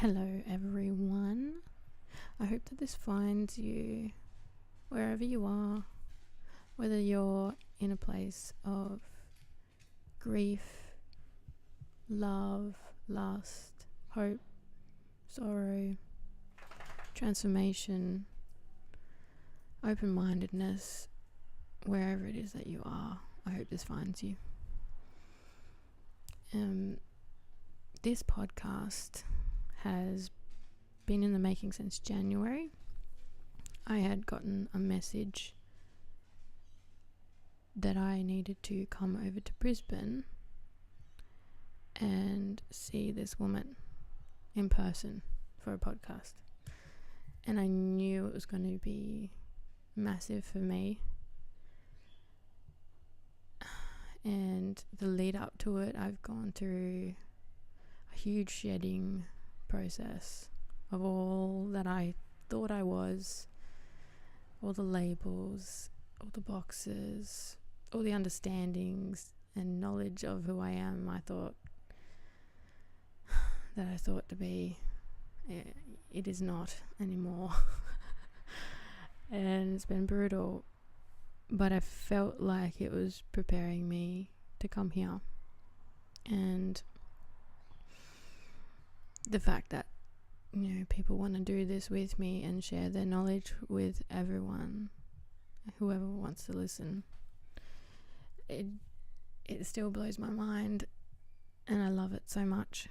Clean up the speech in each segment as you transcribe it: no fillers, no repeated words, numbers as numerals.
Hello everyone. I hope that this finds you wherever you are, whether you're in a place of grief, love, lust, hope, sorrow, transformation, open-mindedness, wherever it is that you are. I hope this finds you. This podcast has been in the making since January. I had gotten a message that I needed to come over to Brisbane and see this woman in person for a podcast. And I knew it was going to be massive for me. And the lead up to it, I've gone through a huge shedding process of all that I thought I was, all the labels, all the boxes, all the understandings and knowledge of who I am. I thought to be, it is not anymore. And it's been brutal, but I felt like it was preparing me to come here. And the fact that, people want to do this with me and share their knowledge with everyone, whoever wants to listen, it still blows my mind, and I love it so much.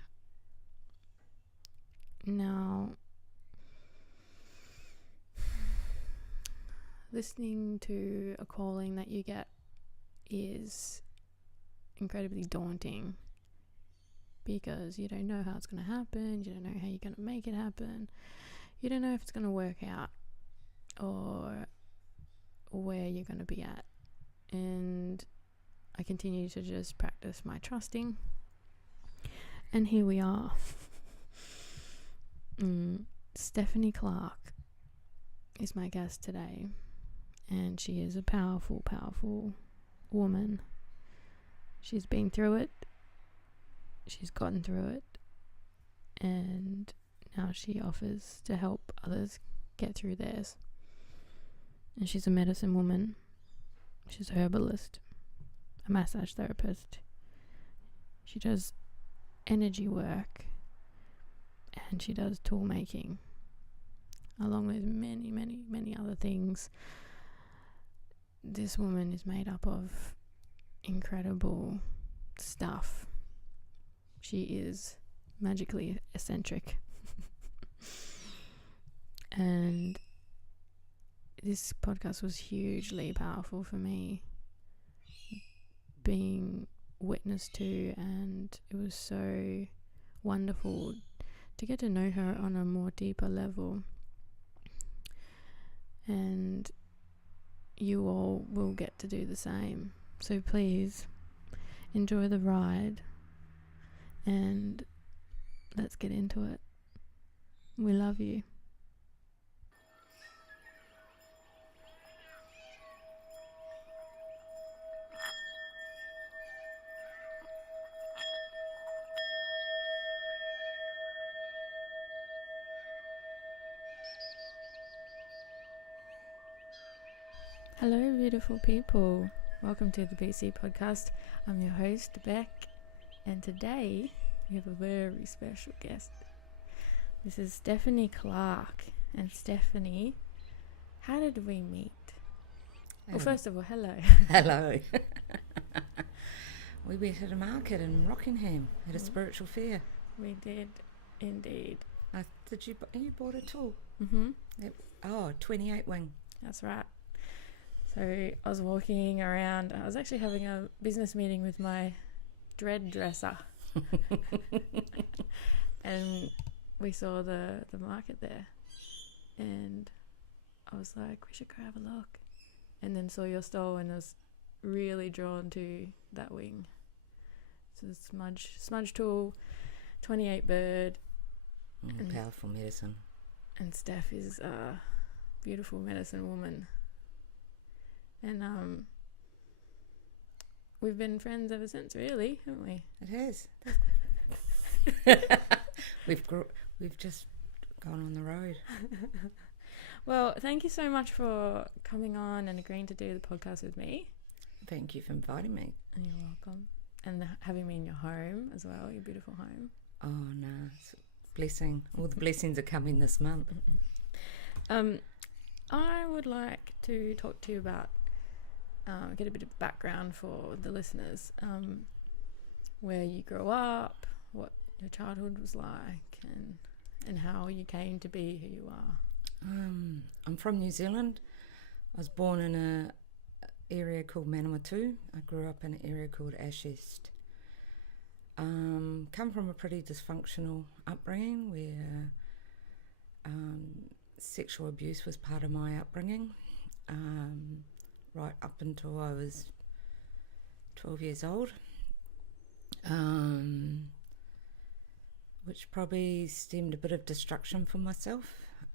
Now, listening to a calling that you get is incredibly daunting, because you don't know how it's going to happen, you don't know how you're going to make it happen, you don't know if it's going to work out or where you're going to be at. And I continue to just practice my trusting, and here we are. Stephanie Clark is my guest today, and she is a powerful, powerful woman. She's been through it. She's gotten through it, and now she offers to help others get through theirs. And she's a medicine woman. She's a herbalist, a massage therapist. She does energy work, and she does tool making, along with many, many, many other things. This woman is made up of incredible stuff. She is magically eccentric. And this podcast was hugely powerful for me, being witness to, and it was so wonderful to get to know her on a more deeper level. And you all will get to do the same. So please enjoy the ride, and let's get into it. We love you. Hello, beautiful people. Welcome to the BC podcast. I'm your host, Beck, and today we have a very special guest. This is Stephanie Clark. And Stephanie, how did we meet? Well, first of all, hello. Hello. We met at a market in Rockingham at a spiritual fair. We did, indeed. You bought a tool? Mm-hmm. 28 wing. That's right. So I was walking around. I was actually having a business meeting with my dread dresser. And we saw the market there. And I was like, we should go have a look. And then saw your stall and I was really drawn to that wing. So the smudge tool, 28 bird. Powerful medicine. And Steph is a beautiful medicine woman. And we've been friends ever since, really, haven't we? It has. we've just gone on the road. Well, thank you so much for coming on and agreeing to do the podcast with me. Thank you for inviting me. And you're welcome. And having me in your home as well, your beautiful home. Oh, no, it's a blessing. All the blessings are coming this month. I would like to talk to you about, get a bit of background for the listeners, where you grew up, what your childhood was like, and how you came to be who you are. I'm from New Zealand. I was born in an area called Manawatu. I grew up in an area called Ashest. Come from a pretty dysfunctional upbringing where sexual abuse was part of my upbringing, right up until I was 12 years old, which probably stemmed a bit of destruction for myself.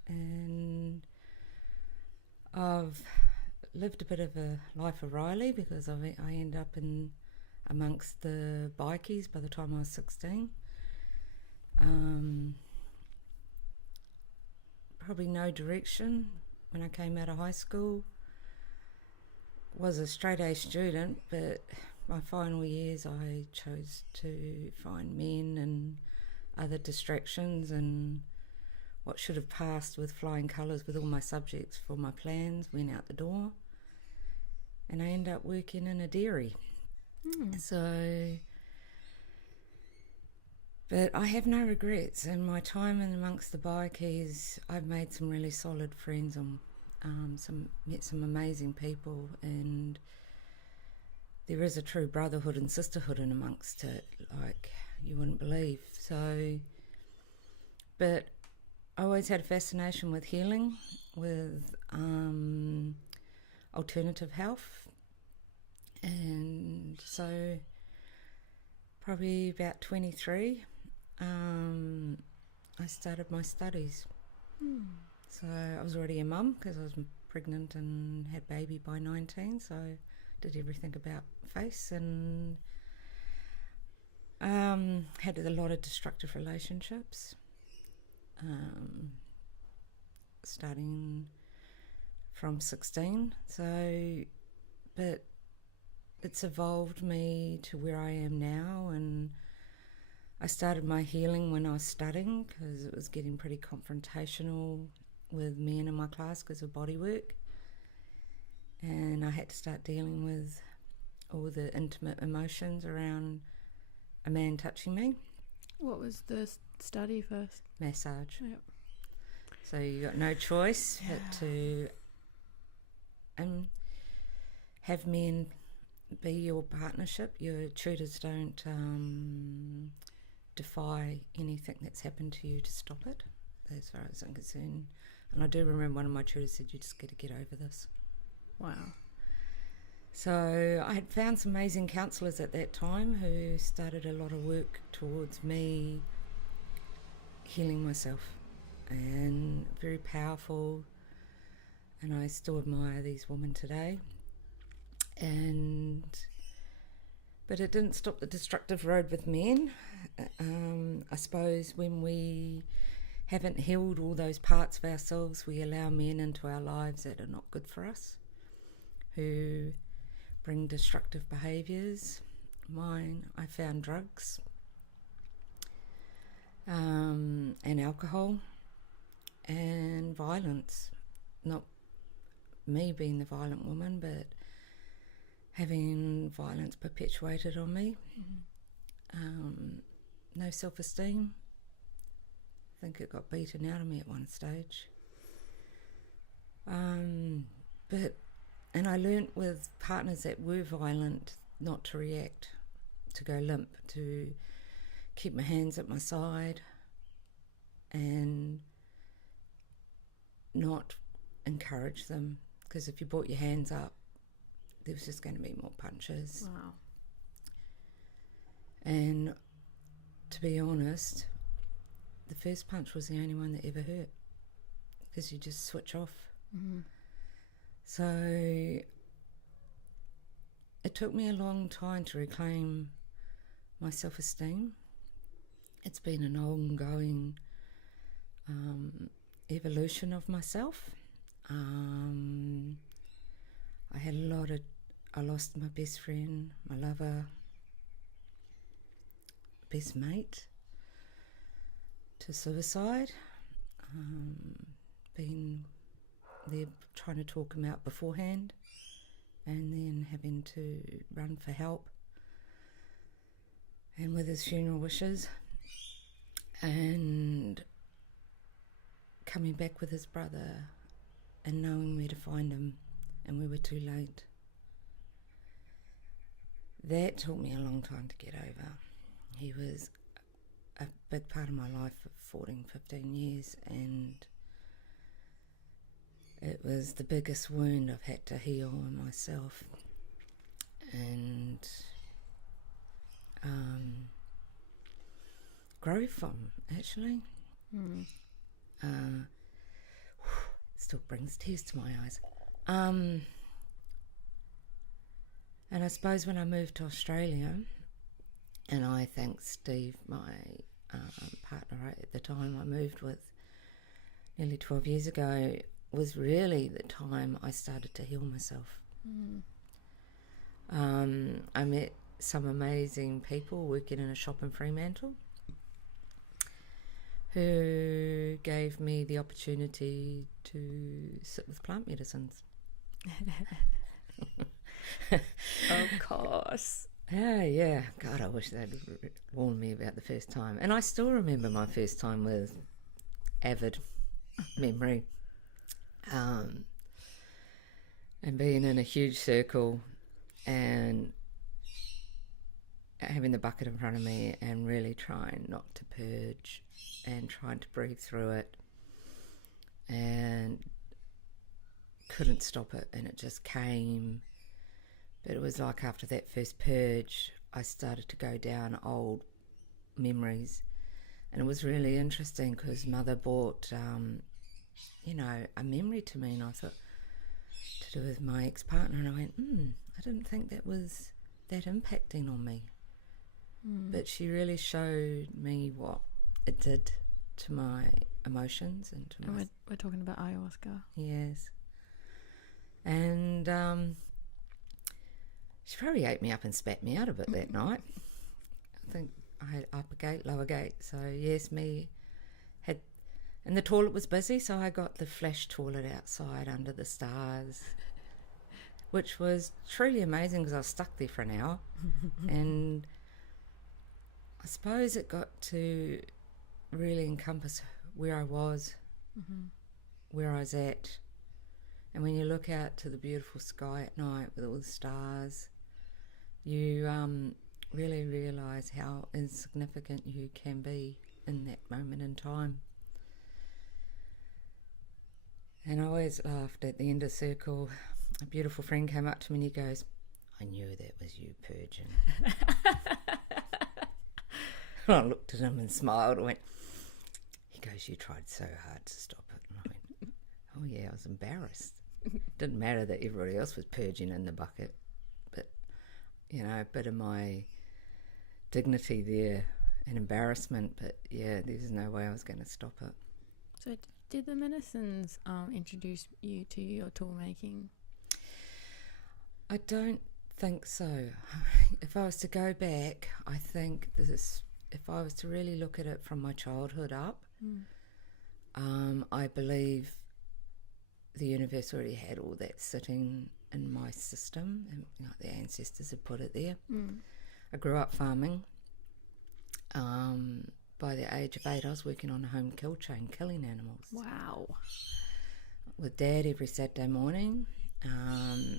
And I've lived a bit of a life of Riley because I ended up amongst the bikies by the time I was 16. Probably no direction when I came out of high school. Was a straight A student, but my final years I chose to find men and other distractions, and what should have passed with flying colours with all my subjects for my plans went out the door, and I ended up working in a dairy. So, but I have no regrets. In my time in amongst the bikies, I've made some really solid friends and met some amazing people, and there is a true brotherhood and sisterhood in amongst it, like you wouldn't believe. So, but I always had a fascination with healing, with alternative health, and so probably about 23 I started my studies. So I was already a mum because I was pregnant and had baby by 19, so did everything about face, and had a lot of destructive relationships, starting from 16. So, but it's evolved me to where I am now, and I started my healing when I was studying because it was getting pretty confrontational with men in my class because of body work, and I had to start dealing with all the intimate emotions around a man touching me. What was the study first? Massage. Yep. So you got no choice but to have men be your partnership. Your tutors don't defy anything that's happened to you to stop it, as far as I'm concerned. And I do remember one of my tutors said, you just got to get over this. Wow. So I had found some amazing counsellors at that time who started a lot of work towards me healing myself, and very powerful, and I still admire these women today. But it didn't stop the destructive road with men. I suppose when we haven't healed all those parts of ourselves, we allow men into our lives that are not good for us, who bring destructive behaviours. Mine, I found drugs and alcohol and violence. Not me being the violent woman, but having violence perpetuated on me. No self-esteem. I think it got beaten out of me at one stage. And I learnt with partners that were violent not to react, to go limp, to keep my hands at my side and not encourage them, because if you brought your hands up, there was just going to be more punches. Wow. And to be honest, the first punch was the only one that ever hurt, because you just switch off. So it took me a long time to reclaim my self-esteem. It's been an ongoing evolution of myself. I lost my best friend, my lover, best mate to suicide. Been there trying to talk him out beforehand and then having to run for help and with his funeral wishes and coming back with his brother and knowing where to find him, and we were too late. That took me a long time to get over. He was a big part of my life for 14, 15 years, and it was the biggest wound I've had to heal in myself and grow from, actually. Still brings tears to my eyes. And I suppose when I moved to Australia, and I thank Steve, my partner at the time I moved with nearly 12 years ago, was really the time I started to heal myself. I met some amazing people working in a shop in Fremantle who gave me the opportunity to sit with plant medicines. Of course. Yeah. God, I wish they'd warned me about the first time. And I still remember my first time with avid memory. And being in a huge circle and having the bucket in front of me and really trying not to purge and trying to breathe through it, and couldn't stop it, and it just came. But it was like after that first purge, I started to go down old memories, and it was really interesting because Mother brought a memory to me, and I thought to do with my ex-partner, and I went, I didn't think that was that impacting on me. But she really showed me what it did to my emotions and to my... We're talking about ayahuasca. Yes. And she probably ate me up and spat me out a bit that night. I think I had upper gate, lower gate. So yes, and the toilet was busy, so I got the flash toilet outside under the stars, which was truly amazing because I was stuck there for an hour. And I suppose it got to really encompass where I was, where I was at. And when you look out to the beautiful sky at night with all the stars, you really realise how insignificant you can be in that moment in time. And I always laughed at the end of the circle. A beautiful friend came up to me and he goes, "I knew that was you purging." And I looked at him and smiled and went, he goes, "You tried so hard to stop it." And I went, oh yeah, I was embarrassed. Didn't matter that everybody else was purging in the bucket, but a bit of my dignity there and embarrassment, but yeah, there's no way I was going to stop it. So did the medicines introduce you to your tool making? I don't think so. If I was to go back, I think if I was to really look at it from my childhood up, I believe the universe already had all that sitting in my system, and the ancestors had put it there. I grew up farming. By the age of 8, I was working on a home kill chain, killing animals. Wow. With Dad every Saturday morning. I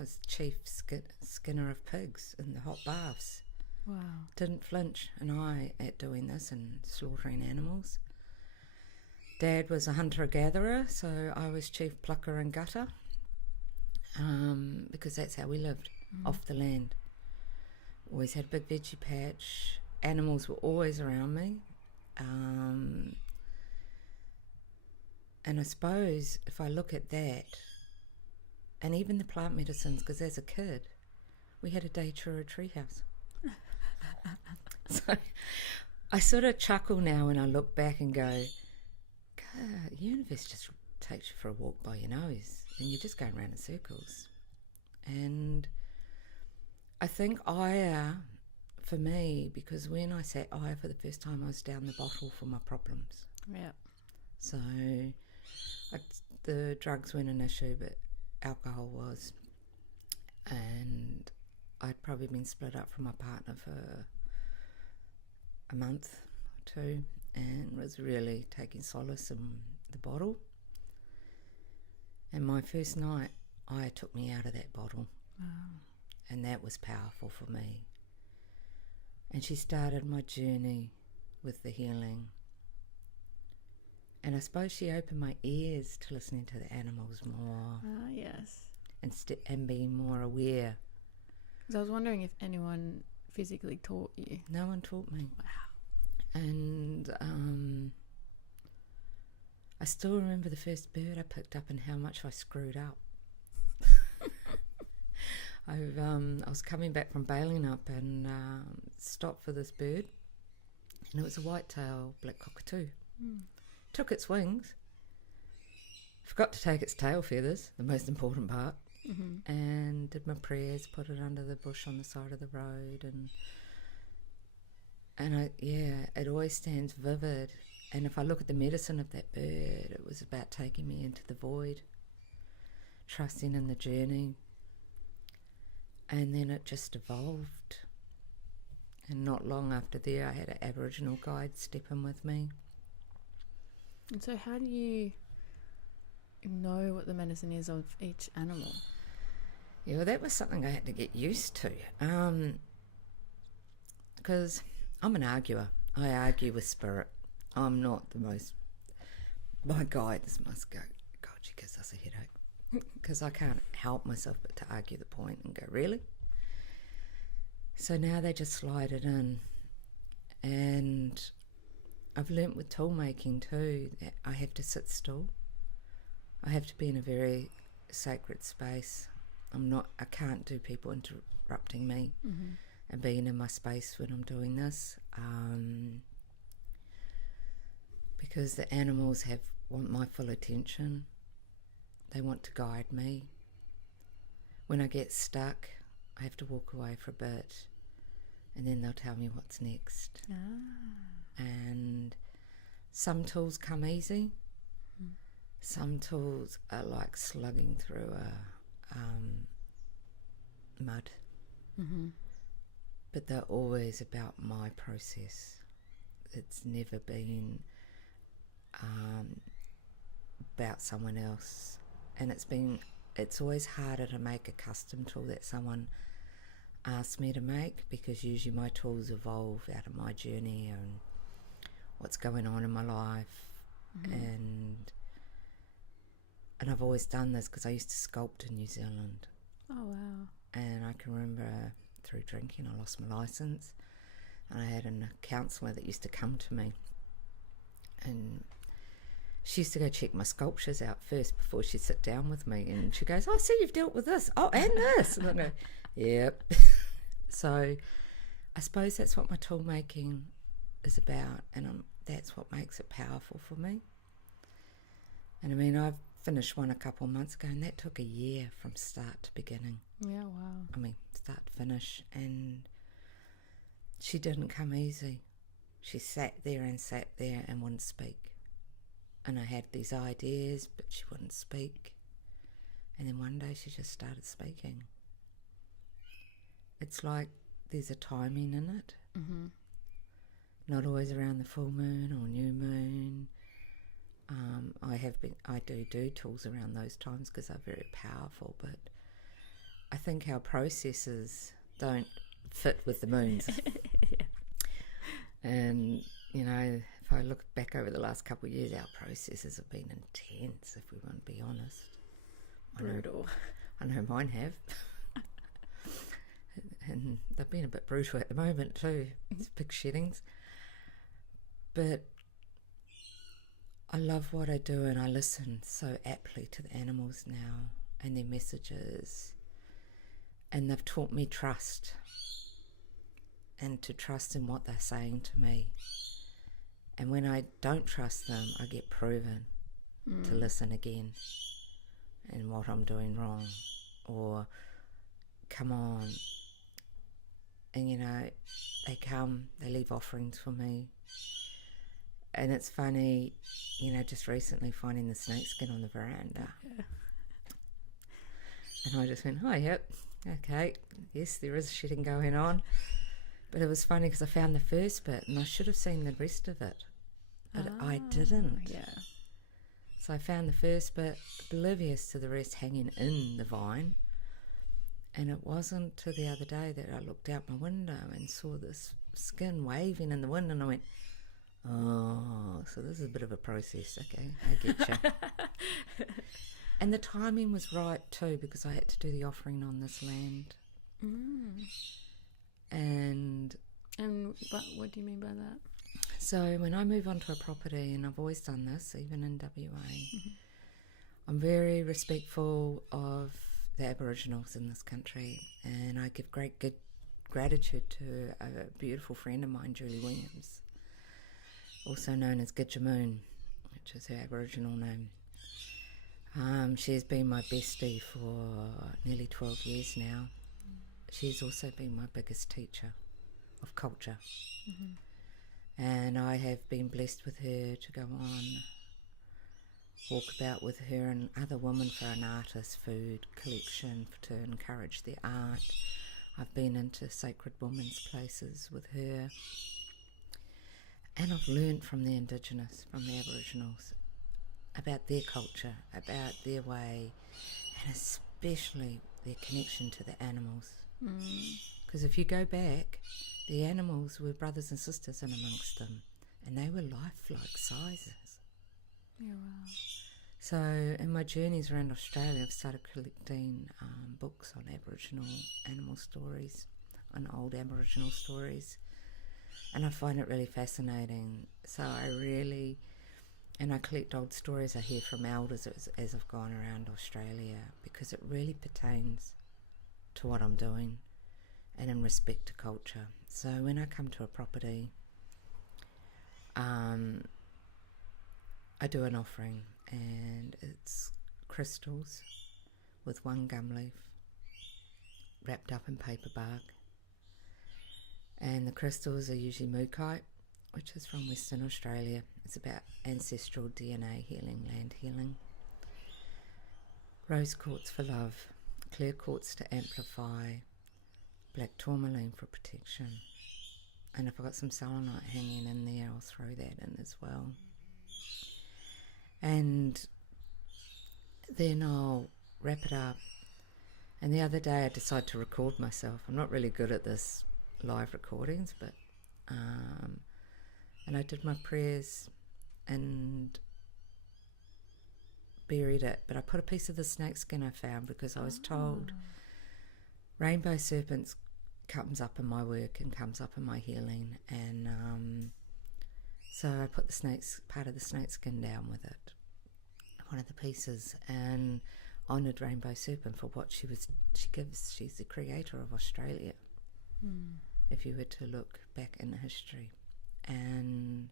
was chief skinner of pigs in the hot baths. Wow. Didn't flinch an eye at doing this and slaughtering animals. Dad was a hunter-gatherer, so I was chief plucker and gutter, because that's how we lived, off the land. Always had a big veggie patch. Animals were always around me. And I suppose if I look at that, and even the plant medicines, because as a kid, we had a Datura treehouse. So I sort of chuckle now when I look back and go, God, the universe just takes you for a walk by your nose and you're just going around in circles. And I think Aya, for me, because when I sat Aya for the first time, I was down the bottle for my problems. Yeah. So the drugs weren't an issue, but alcohol was. And I'd probably been split up from my partner for a month or two and was really taking solace in the bottle. And my first night, Aya took me out of that bottle. Wow. And that was powerful for me. And she started my journey with the healing. And I suppose she opened my ears to listening to the animals more. Ah, yes. And being more aware. Because I was wondering if anyone physically taught you. No one taught me. Wow. And I still remember the first bird I picked up and how much I screwed up. I was coming back from bailing up and stopped for this bird, and it was a white-tailed black cockatoo. Took its wings, forgot to take its tail feathers, the most important part, and did my prayers, put it under the bush on the side of the road, and it always stands vivid. And if I look at the medicine of that bird, it was about taking me into the void, trusting in the journey. And then it just evolved. And not long after there, I had an Aboriginal guide step in with me. And so how do you know what the medicine is of each animal? Yeah, well, that was something I had to get used to. Because I'm an arguer. I argue with spirit. I'm not the most... My guides must go, God, she gives us a headache. Because I can't help myself but to argue the point and go, really? So now they just slide it in. And I've learnt with toolmaking too that I have to sit still. I have to be in a very sacred space. I can't do people interrupting me and being in my space when I'm doing this. Because the animals want my full attention. They want to guide me. When I get stuck, I have to walk away for a bit, and then they'll tell me what's next. And some tools come easy. Some tools are like slugging through a mud. But they're always about my process. It's never been about someone else. And it's always harder to make a custom tool that someone asks me to make, because usually my tools evolve out of my journey and what's going on in my life. And I've always done this because I used to sculpt in New Zealand. Oh, wow. And I can remember through drinking I lost my license, and I had a counsellor that used to come to me, and she used to go check my sculptures out first before she'd sit down with me, and she goes, I see you've dealt with this. Oh, and this. And I go, yep. So I suppose that's what my tool making is about, and that's what makes it powerful for me. And I mean, I've finished one a couple of months ago, and that took a year from start to beginning. Yeah, wow. I mean, start to finish, and she didn't come easy. She sat there and wouldn't speak. And I had these ideas, but she wouldn't speak. And then one day she just started speaking. It's like there's a timing in it. Not always around the full moon or new moon. I do tools around those times because they're very powerful, but I think our processes don't fit with the moons. And, you know, if I look back over the last couple of years, our processes have been intense, if we want to be honest. Brutal. I know mine have. And they've been a bit brutal at the moment too. It's big sheddings. But I love what I do, and I listen so aptly to the animals now and their messages. And they've taught me trust. and to trust in what they're saying to me. And when I don't trust them, I get proven to listen again and what I'm doing wrong, or come on. And they leave offerings for me. And it's funny, just recently finding the snakeskin on the veranda. Yeah. And I just went, oh, yep, okay, yes, there is shitting going on. But it was funny because I found the first bit and I should have seen the rest of it. But I didn't. Yeah. So I found the first bit, oblivious to the rest, hanging in the vine. And it wasn't till the other day that I looked out my window and saw this skin waving in the wind, and I went, oh, so this is a bit of a process, okay, I get you. And the timing was right too, because I had to do the offering on this land. And what do you mean by that? So when I move onto a property, and I've always done this, even in WA, I'm very respectful of the Aboriginals in this country, and I give great gratitude to a beautiful friend of mine, Julie Williams, also known as Gidjamoon, which is her Aboriginal name. She's been my bestie for nearly 12 years now. She's also been my biggest teacher of culture. And I have been blessed with her to go on, walk about with her and other women for an artist food collection to encourage their art. I've been into sacred women's places with her. And I've learned from the Indigenous, from the Aboriginals, about their culture, about their way, and especially their connection to the animals. Because if you go back, the animals were brothers and sisters in amongst them, and they were lifelike sizes. Yeah, wow. So in my journeys around Australia, I've started collecting books on Aboriginal animal stories, on old Aboriginal stories, and I find it really fascinating. So I collect old stories I hear from elders as I've gone around Australia, because it really pertains to what I'm doing and in respect to culture. So when I come to a property, I do an offering, and it's crystals with one gum leaf wrapped up in paper bark. And the crystals are usually mookaite, which is from Western Australia. It's about ancestral DNA healing, land healing. Rose quartz for love, clear quartz to amplify, black tourmaline for protection. And if I've got some selenite hanging in there, I'll throw that in as well. And then I'll wrap it up. And the other day I decided to record myself. I'm not really good at this live recordings, but and I did my prayers and buried it. But I put a piece of the snakeskin I found, because I was told rainbow serpents comes up in my work and comes up in my healing, and so I put part of the snakeskin down with it, one of the pieces, and honoured Rainbow Serpent for what she gives. She's the creator of Australia, if you were to look back in history. And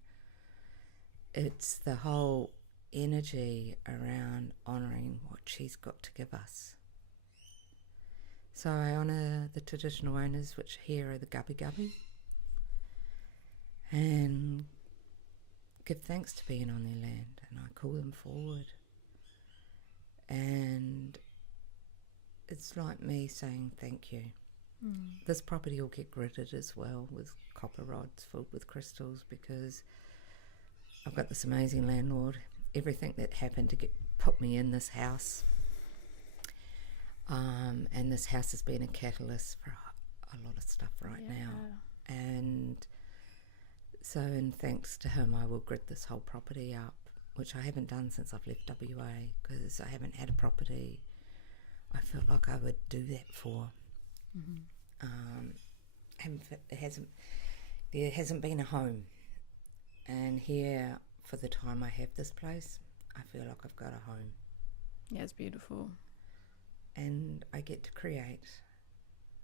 it's the whole energy around honouring what she's got to give us. So I honour the traditional owners, which here are the Gubbi Gubbi, and give thanks to being on their land, and I call them forward. And it's like me saying thank you. This property will get gridded as well with copper rods filled with crystals, because I've got this amazing landlord. Everything that happened to put me in this house, and this house has been a catalyst for a lot of stuff now. And so in thanks to him, I will grid this whole property up, which I haven't done since I've left WA, because I haven't had a property I felt like I would do that for. There hasn't been a home, and here, for the time I have this place, I feel like I've got a home. Yeah, it's beautiful. And I get to create,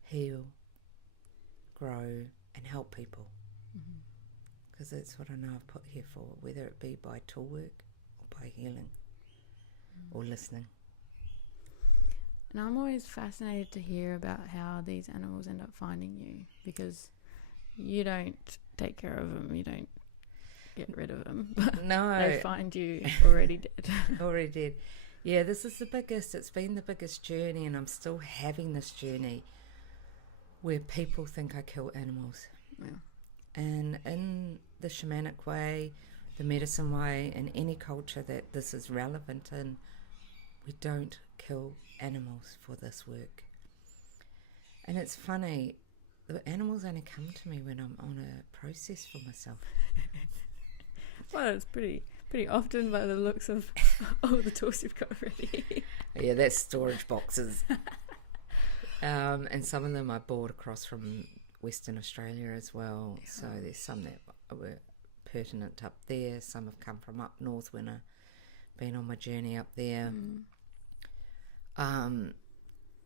heal, grow, and help people. Because that's what I know I've put here for, whether it be by tool work or by healing or listening. And I'm always fascinated to hear about how these animals end up finding you, because you don't take care of them, you don't get rid of them. No. They find you already dead. Already dead. Yeah, this is it's been the biggest journey, and I'm still having this journey where people think I kill animals. Yeah. And in the shamanic way, the medicine way, in any culture that this is relevant in, we don't kill animals for this work. And it's funny, the animals only come to me when I'm on a process for myself. Well, it's pretty often by the looks of all the tools you've got ready. Yeah, that's storage boxes. And some of them I bought across from Western Australia as well. Yeah. So there's some that were pertinent up there. Some have come from up north when I've been on my journey up there.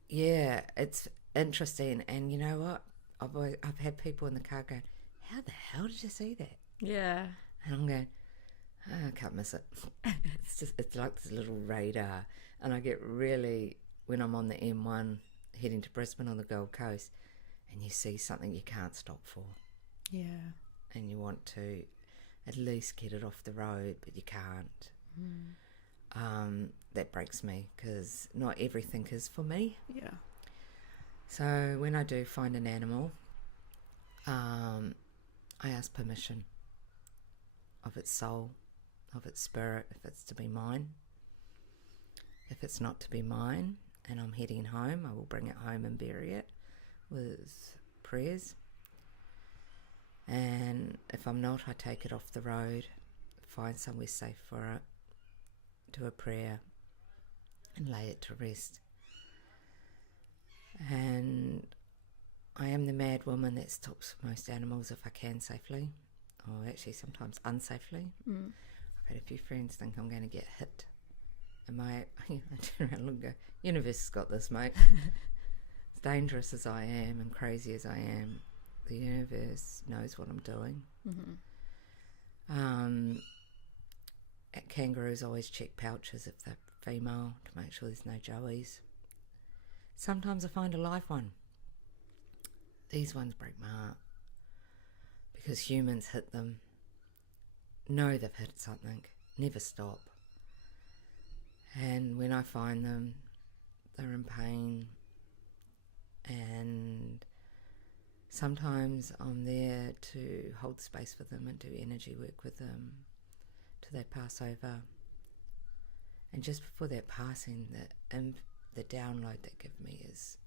Yeah, it's interesting. And you know what? I've had people in the car going, how the hell did you see that? Yeah. And I'm going, oh, I can't miss it. It's like this little radar. And I get really, when I'm on the M1 heading to Brisbane on the Gold Coast, and you see something you can't stop for. Yeah. And you want to at least get it off the road, but you can't. That breaks me, because not everything is for me. Yeah. So when I do find an animal, I ask permission of its soul, of its spirit, if it's to be mine. If it's not to be mine and I'm heading home, I will bring it home and bury it with prayers. And if I'm not, I take it off the road, find somewhere safe for it, do a prayer and lay it to rest. And I am the mad woman that stops most animals if I can safely, or actually sometimes unsafely. I've had a few friends think I'm going to get hit. And I turn around and go, universe has got this, mate. As dangerous as I am and crazy as I am, the universe knows what I'm doing. Kangaroos always check pouches if they're female to make sure there's no joeys. Sometimes I find a live one. These ones break my heart because humans hit them, know they've hit something, never stop. And when I find them, they're in pain, and sometimes I'm there to hold space for them and do energy work with them till they pass over. And just before that passing, the download they give me is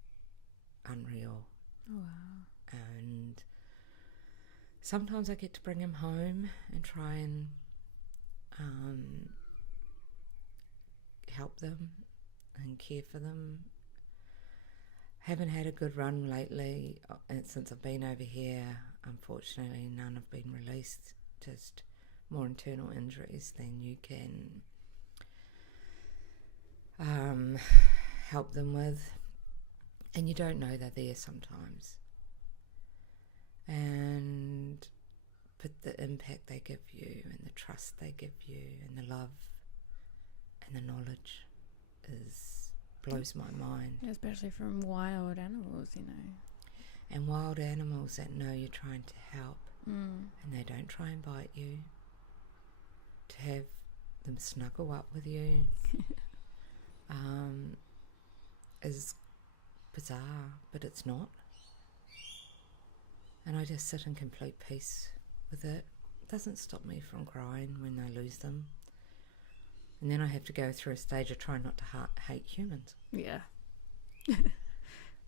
unreal. Oh, wow. And sometimes I get to bring them home and try and help them and care for them. Haven't had a good run lately since I've been over here. Unfortunately, none have been released, just more internal injuries than you can help them with. And you don't know they're there sometimes. But the impact they give you and the trust they give you and the love and the knowledge blows my mind. Especially from wild animals, you know. And wild animals that know you're trying to help and they don't try and bite you. To have them snuggle up with you is bizarre, but it's not. And I just sit in complete peace with it. It doesn't stop me from crying when I lose them. And then I have to go through a stage of trying not to hate humans. Yeah.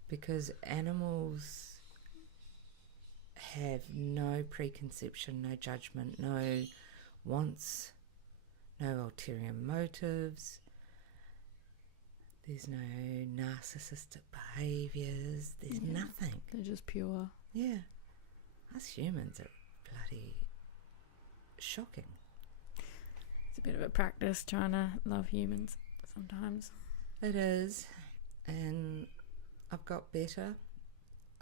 Because animals have no preconception, no judgment, no wants, no ulterior motives. There's no narcissistic behaviours. There's nothing. They're just pure. Yeah. Us humans are bloody shocking. It's a bit of a practice trying to love humans sometimes. It is. And I've got better.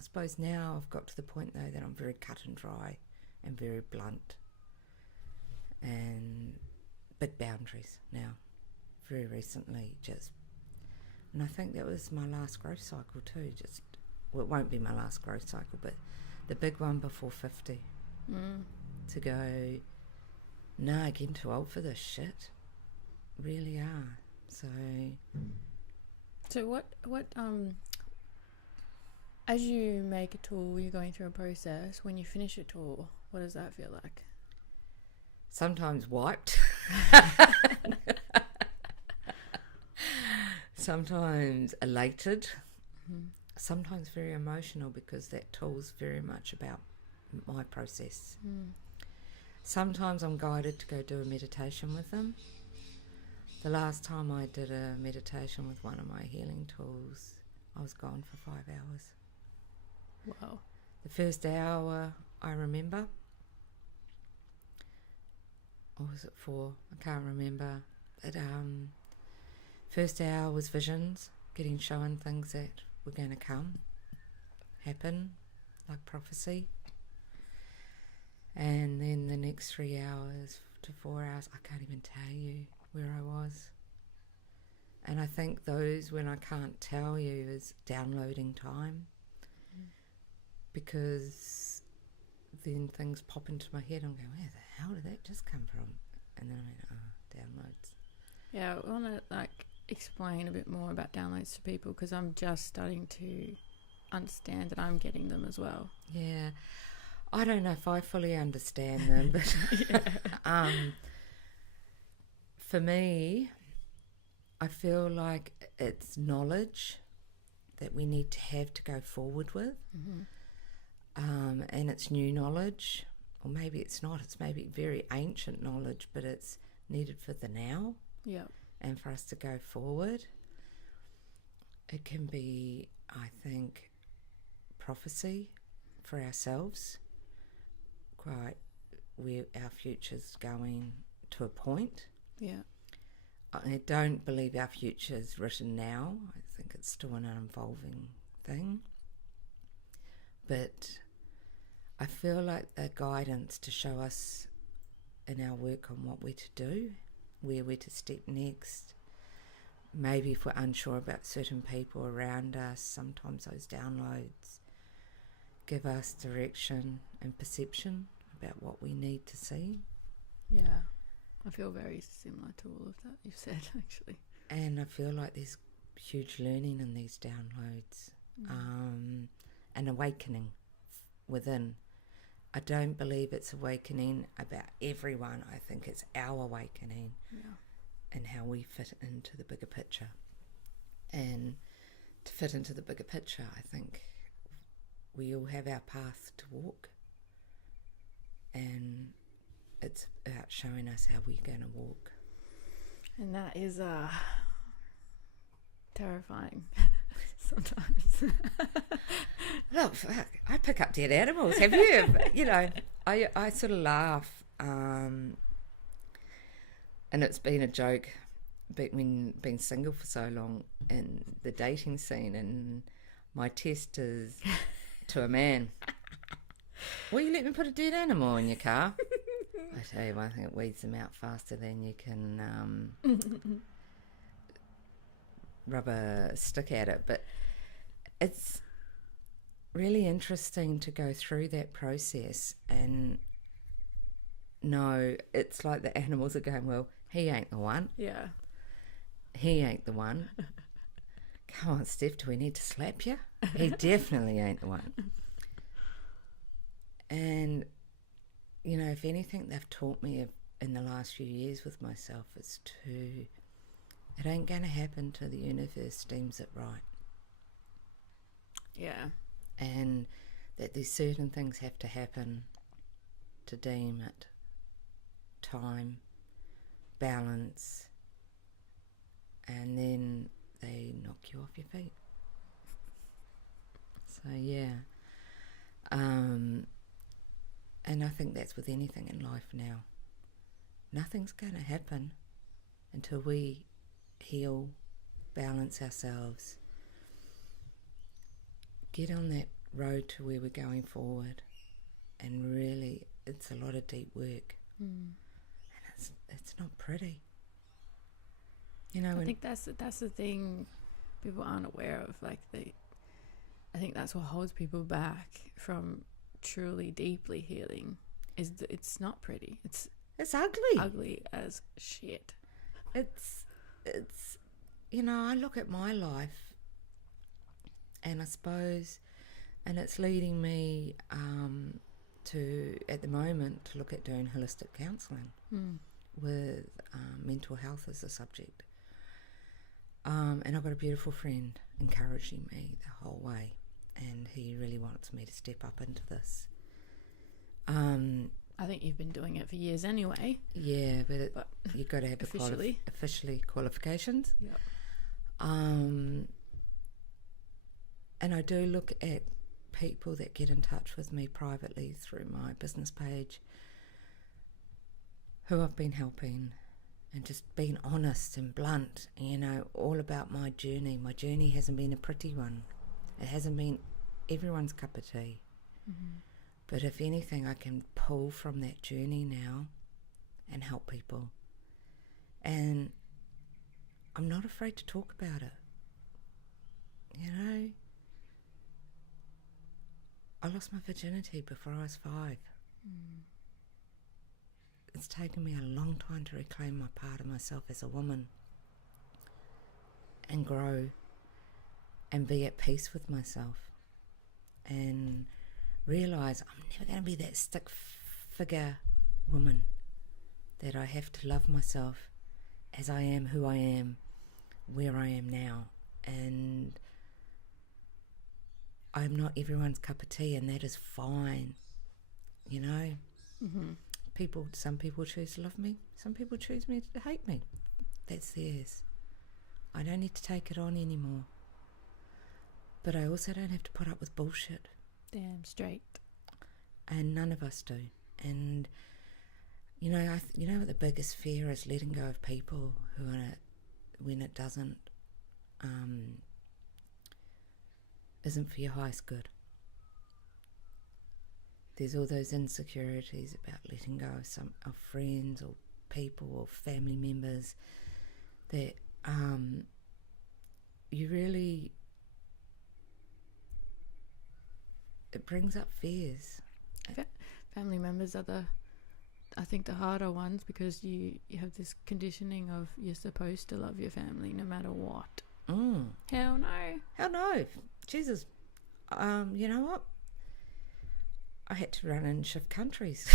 I suppose now I've got to the point though that I'm very cut and dry and very blunt and big boundaries now. Very recently, and I think that was my last growth cycle too. Well, it won't be my last growth cycle, but the big one before 50. To go, nah, getting too old for this shit. Really are. So what as you make a tool, you're going through a process. When you finish a tool, what does that feel like? sometimes wiped. Sometimes elated. Sometimes very emotional because that tool's very much about my process. Sometimes I'm guided to go do a meditation with them. The last time I did a meditation with one of my healing tools, I was gone for 5 hours. Wow. The first hour I remember, or was it 4? I can't remember. But first hour was visions, getting shown things that were going to happen, like prophecy. And then the next 3 hours to 4 hours, I can't even tell you where I was. And I think those, when I can't tell you, is downloading time. Because then things pop into my head and I'm going, where the hell did that just come from? And then I went, downloads. Yeah, I want to explain a bit more about downloads to people because I'm just starting to understand that I'm getting them as well. Yeah. I don't know if I fully understand them, but for me, I feel like it's knowledge that we need to have to go forward with. And it's new knowledge, or maybe it's not. It's maybe very ancient knowledge, but it's needed for the now. Yeah. And for us to go forward. It can be, I think, prophecy for ourselves. Quite where our future's going to a point. Yeah. I don't believe our future's written now. I think it's still an evolving thing. But I feel like the guidance to show us in our work on what we're to do, where we're to step next. Maybe if we're unsure about certain people around us, sometimes those downloads give us direction and perception about what we need to see. Yeah. I feel very similar to all of that you've said, actually. And I feel like there's huge learning in these downloads. An awakening within. I don't believe it's awakening about everyone. I think it's our awakening and how we fit into the bigger picture. And to fit into the bigger picture, I think we all have our path to walk. And it's about showing us how we're going to walk. And that is terrifying sometimes. Look, I pick up dead animals. Have you? I sort of laugh, and it's been a joke being single for so long in the dating scene, and my test is to a man. Will you let me put a dead animal in your car? I tell you, I think it weeds them out faster than you can rub a stick at it. But it's really interesting to go through that process and know it's like the animals are going, well, he ain't the one. Yeah. He ain't the one. Come on, Steph, do we need to slap you? He definitely ain't the one. And if anything they've taught me in the last few years with myself is it ain't going to happen till the universe deems it right. Yeah. And that there's certain things have to happen to deem it time, balance, and then they knock you off your feet. So, yeah. And I think that's with anything in life now. Nothing's going to happen until we heal, balance ourselves, get on that road to where we're going forward. And really, it's a lot of deep work. And it's not pretty. You know, I think that's the thing people aren't aware of. Like, I think that's what holds people back from truly deeply healing. Is that it's not pretty. It's ugly. Ugly as shit. It's you know, I look at my life, and I suppose, and it's leading me to, at the moment, to look at doing holistic counselling with mental health as a subject. And I've got a beautiful friend encouraging me the whole way, and he really wants me to step up into this. I think you've been doing it for years anyway. Yeah, but you've got to have officially qualifications. Yep. And I do look at people that get in touch with me privately through my business page who I've been helping, and just being honest and blunt, you know, all about my journey. My journey hasn't been a pretty one. It hasn't been everyone's cup of tea. But if anything, I can pull from that journey now and help people. And I'm not afraid to talk about it. You know, I lost my virginity before I was 5. It's taken me a long time to reclaim my part of myself as a woman and grow and be at peace with myself and realise I'm never going to be that stick figure woman, that I have to love myself as I am, who I am, where I am now. And I'm not everyone's cup of tea, and that is fine, you know. Some people choose to love me, some people choose me to hate me. That's theirs. I don't need to take it on anymore. But I also don't have to put up with bullshit. Damn straight. And none of us do. And you know, you know what the biggest fear is? Letting go of people who are, when it doesn't, isn't for your highest good. There's all those insecurities about letting go of friends or people or family members that you really, it brings up fears. Family members are I think the harder ones, because you have this conditioning of you're supposed to love your family no matter what. Hell no. Jesus. You know what? I had to run and shift countries.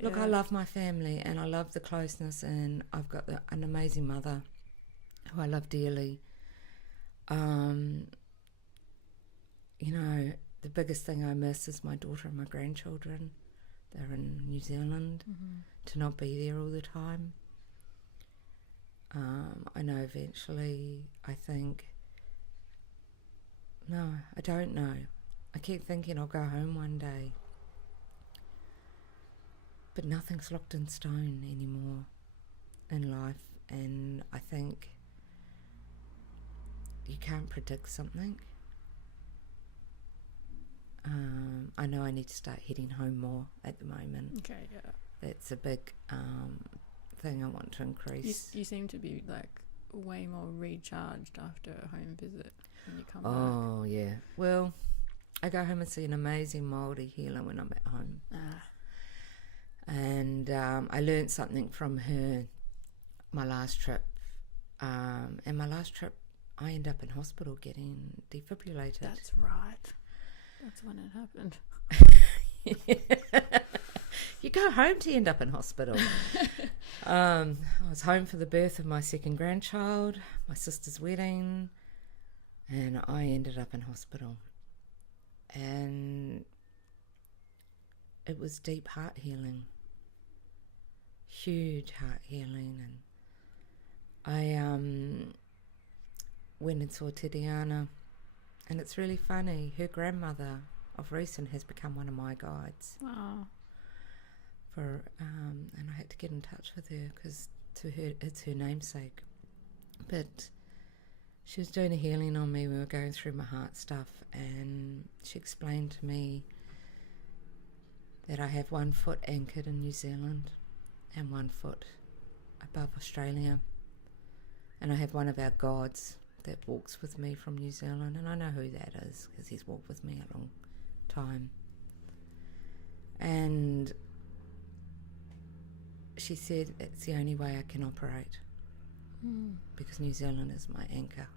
Look, I love my family and I love the closeness, and I've got an amazing mother who I love dearly. You know, the biggest thing I miss is my daughter and my grandchildren. They're in New Zealand. To not be there all the time. I know eventually, I don't know. I keep thinking I'll go home one day. But nothing's locked in stone anymore in life. And I think you can't predict something. I know I need to start heading home more at the moment. Okay, yeah. That's a big thing I want to increase. You seem to be like way more recharged after a home visit when you come back. Oh, yeah. Well, I go home and see an amazing Māori healer when I'm at home. And I learned something from her my last trip. And my last trip, I ended up in hospital getting defibrillated. That's right. That's when it happened. You go home to end up in hospital. I was home for the birth of my second grandchild, my sister's wedding, and I ended up in hospital. And it was deep heart healing, huge heart healing. And I went and saw Titiana, and it's really funny. Her grandmother of recent has become one of my guides. Wow. And I had to get in touch with her because to her it's her namesake. But she was doing a healing on me. We were going through my heart stuff, and she explained to me that I have 1 foot anchored in New Zealand and 1 foot above Australia. And I have one of our gods that walks with me from New Zealand, and I know who that is because he's walked with me a long time. And she said it's the only way I can operate, because New Zealand is my anchor.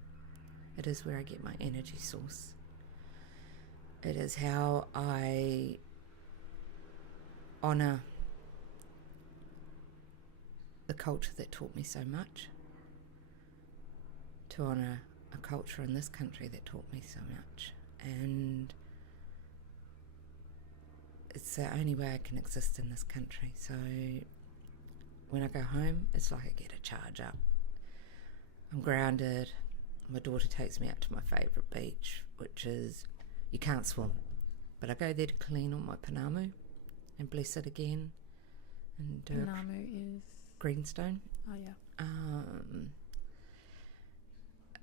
It is where I get my energy source. It is how I honour the culture that taught me so much, to honour a culture in this country that taught me so much. And it's the only way I can exist in this country. So when I go home, it's like I get a charge up. I'm grounded. My daughter takes me out to my favourite beach, which is, you can't swim, but I go there to clean all my panamu and bless it again. And Panamu is greenstone. Oh yeah.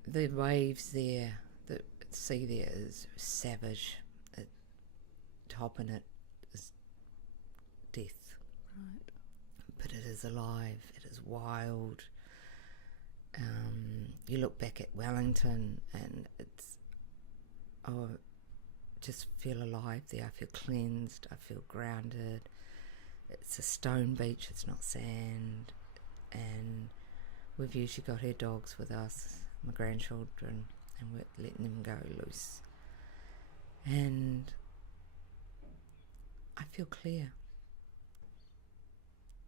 The waves there, the sea there is savage. To hop in it is death. Right. But it is alive. It is wild. You look back at Wellington and it's, just feel alive there. I feel cleansed. I feel grounded. It's a stone beach. It's not sand. And we've usually got her dogs with us, my grandchildren, and we're letting them go loose. And I feel clear.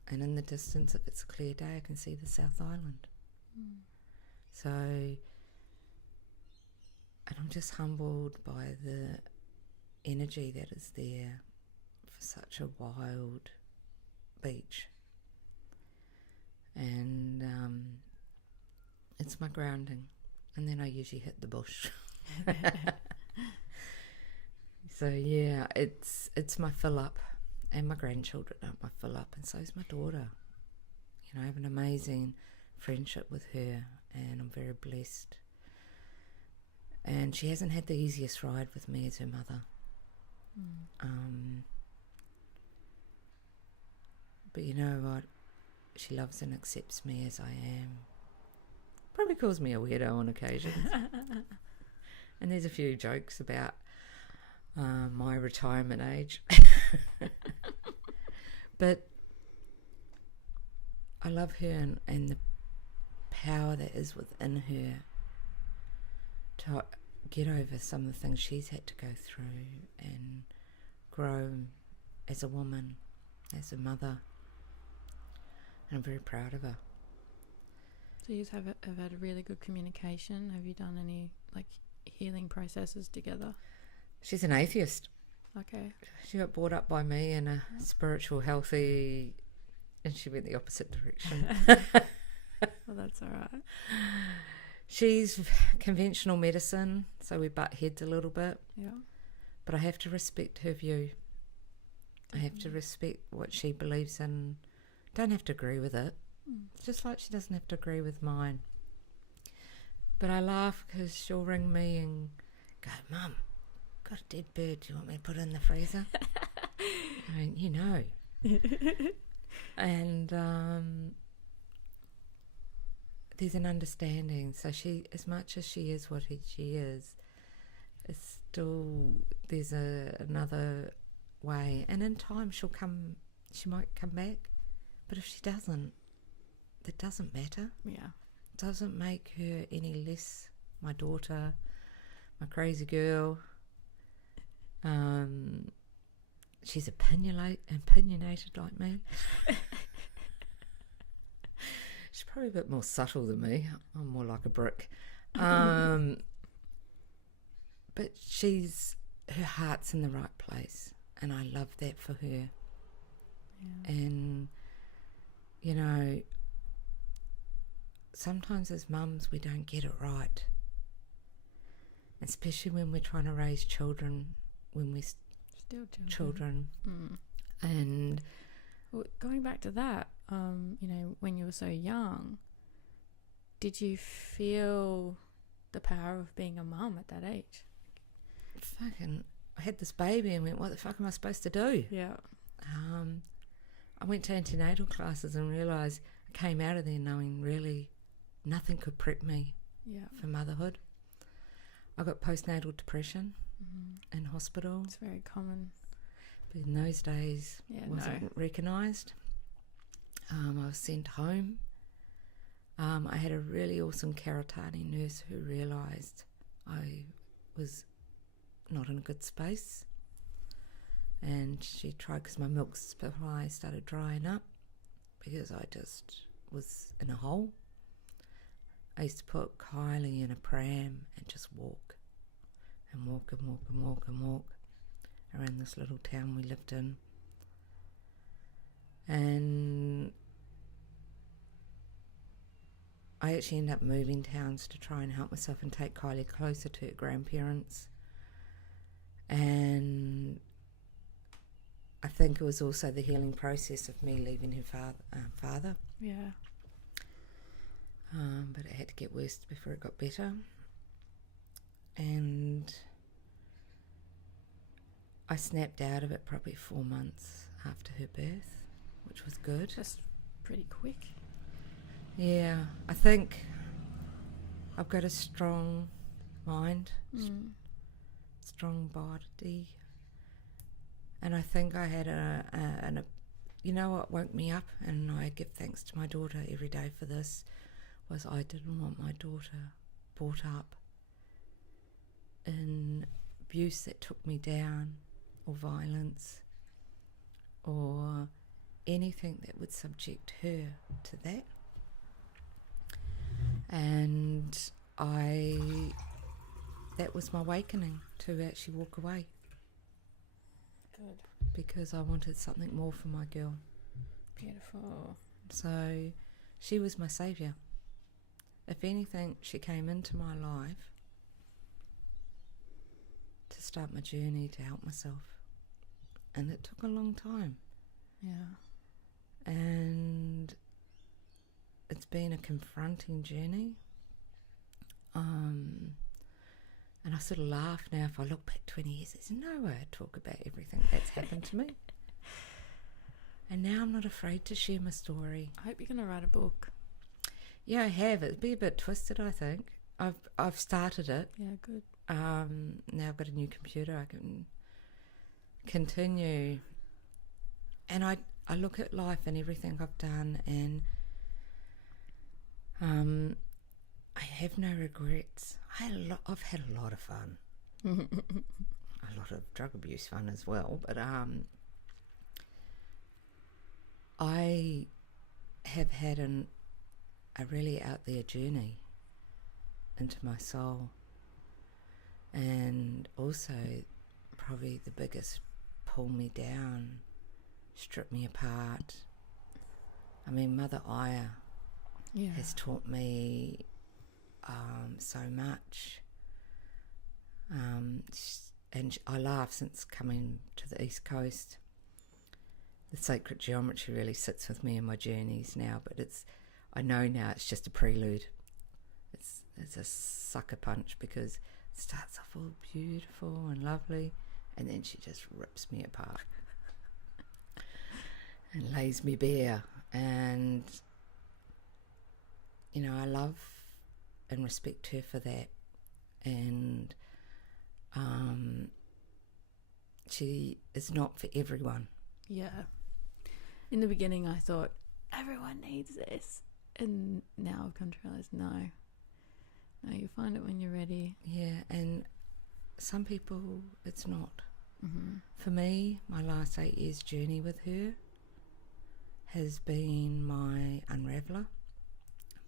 And in the distance, if it's a clear day, I can see the South Island. So, and I'm just humbled by the energy that is there for such a wild beach. And it's my grounding. And then I usually hit the bush. So yeah, it's my fill up, and my grandchildren are my fill up, and so is my daughter. You know, I have an amazing friendship with her, and I'm very blessed. And she hasn't had the easiest ride with me as her mother. But you know what? She loves and accepts me as I am. Probably calls me a weirdo on occasions. And there's a few jokes about my retirement age. But I love her and the power that is within her to get over some of the things she's had to go through and grow as a woman, as a mother. And I'm very proud of her. So you have had a really good communication. Have you done any healing processes together? She's an atheist. Okay. She got brought up by me in a spiritual, healthy, and she went the opposite direction. Well, that's all right. She's conventional medicine, so we butt heads a little bit. Yeah. But I have to respect her view. I have to respect what she believes in. Don't have to agree with it. Just like she doesn't have to agree with mine. But I laugh because she'll ring me and go, "Mum, got a dead bird. Do you want me to put it in the freezer?" I mean, you know. And there's an understanding. So she, as much as she is what she is, it's still, there's another way. And in time she might come back. But if she doesn't, that doesn't matter. Yeah. It doesn't make her any less my daughter, my crazy girl. She's opinionated like me. She's probably a bit more subtle than me. I'm more like a brick. But her heart's in the right place, and I love that for her. Yeah. And you know, sometimes as mums we don't get it right, especially when we're trying to raise children, when we're still children. And well, going back to that, you know, when you were so young, did you feel the power of being a mum at that age. Fucking, I had this baby and went, what the fuck am I supposed to do? Yeah. I went to antenatal classes and realised I came out of there knowing really nothing could prep me for motherhood. I got postnatal depression in hospital. It's very common. But in those days, wasn't recognised. I was sent home. I had a really awesome Karatani nurse who realised I was not in a good space. And she tried, because my milk supply started drying up because I just was in a hole. I used to put Kylie in a pram and just walk and walk and walk and walk and walk around this little town we lived in. And I actually ended up moving towns to try and help myself and take Kylie closer to her grandparents. And I think it was also the healing process of me leaving her father. Yeah. But it had to get worse before it got better. And I snapped out of it probably 4 months after her birth, which was good. Just pretty quick. Yeah, I think I've got a strong mind, strong body, and I think I had a you know what woke me up, and I give thanks to my daughter every day for this, was I didn't want my daughter brought up in abuse that took me down, or violence, or anything that would subject her to that. And that was my awakening, to actually walk away. Good. Because I wanted something more for my girl. Beautiful. So she was my saviour. If anything, she came into my life to start my journey to help myself. And it took a long time. Yeah. And it's been a confronting journey. And I sort of laugh now if I look back 20 years. There's no way I'd talk about everything that's happened to me. And now I'm not afraid to share my story. I hope you're going to write a book. Yeah, I have. It'd be a bit twisted, I think. I've started it. Yeah, good. Now I've got a new computer. I can continue. And I look at life and everything I've done, and I have no regrets. I've had a lot of fun. A lot of drug abuse fun as well. But I have had a really out there journey into my soul. And also probably the biggest pull me down, strip me apart. I mean, Mother Aya has taught me so much. And I laugh, since coming to the East Coast, the sacred geometry really sits with me in my journeys now, but I know now it's just a prelude. It's a sucker punch, because it starts off all beautiful and lovely, and then she just rips me apart and lays me bare. And I love and respect her for that. And she is not for everyone. Yeah. In the beginning, I thought everyone needs this, and now I've come to realise no, you find it when you're ready. Yeah, and some people it's not. Mm-hmm. For me, my last 8 years journey with her has been my unraveller,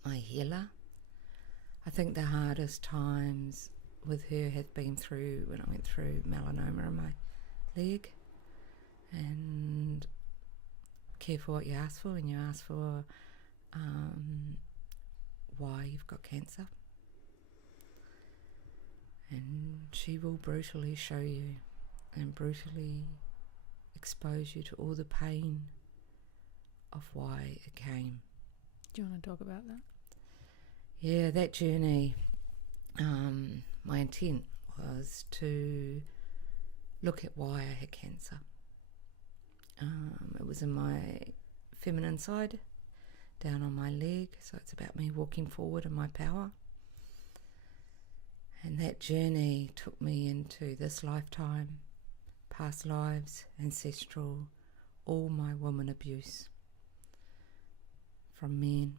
my healer. I think the hardest times with her have been when I went through melanoma in my leg. And careful what you ask for, and you ask for why you've got cancer. And she will brutally show you and brutally expose you to all the pain of why it came. Do you want to talk about that? Yeah, that journey. my intent was to look at why I had cancer. It was in my feminine side, down on my leg, so it's about me walking forward in my power. And that journey took me into this lifetime, past lives, ancestral, all my woman abuse. From men,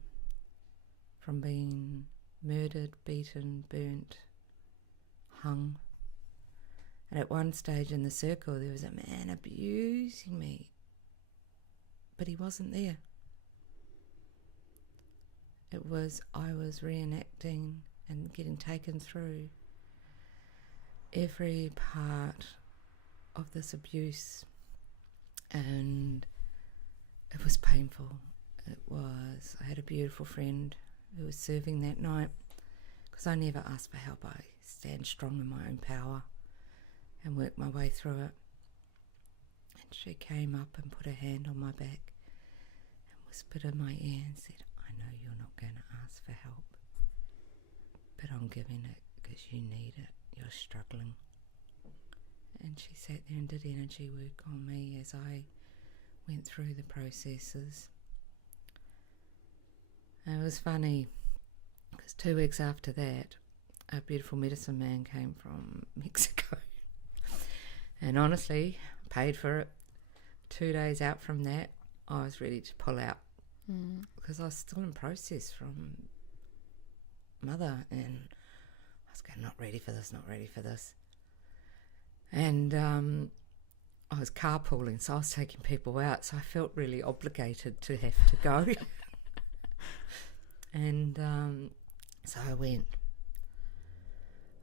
from being murdered, beaten, burnt, hung. And at one stage in the circle there was a man abusing me, but he wasn't there. It was, I was reenacting and getting taken through every part of this abuse, and it was painful. I had a beautiful friend who was serving that night, because I never asked for help. I stand strong in my own power and work my way through it. And she came up and put her hand on my back and whispered in my ear and said, I know you're not going to ask for help, but I'm giving it because you need it. You're struggling. And she sat there and did energy work on me as I went through the processes. And it was funny, because 2 weeks after that, a beautiful medicine man came from Mexico. And honestly, paid for it. 2 days out from that, I was ready to pull out. Because I was still in process from mother, and I was going, not ready for this. And I was carpooling, so I was taking people out, so I felt really obligated to have to go. And so I went.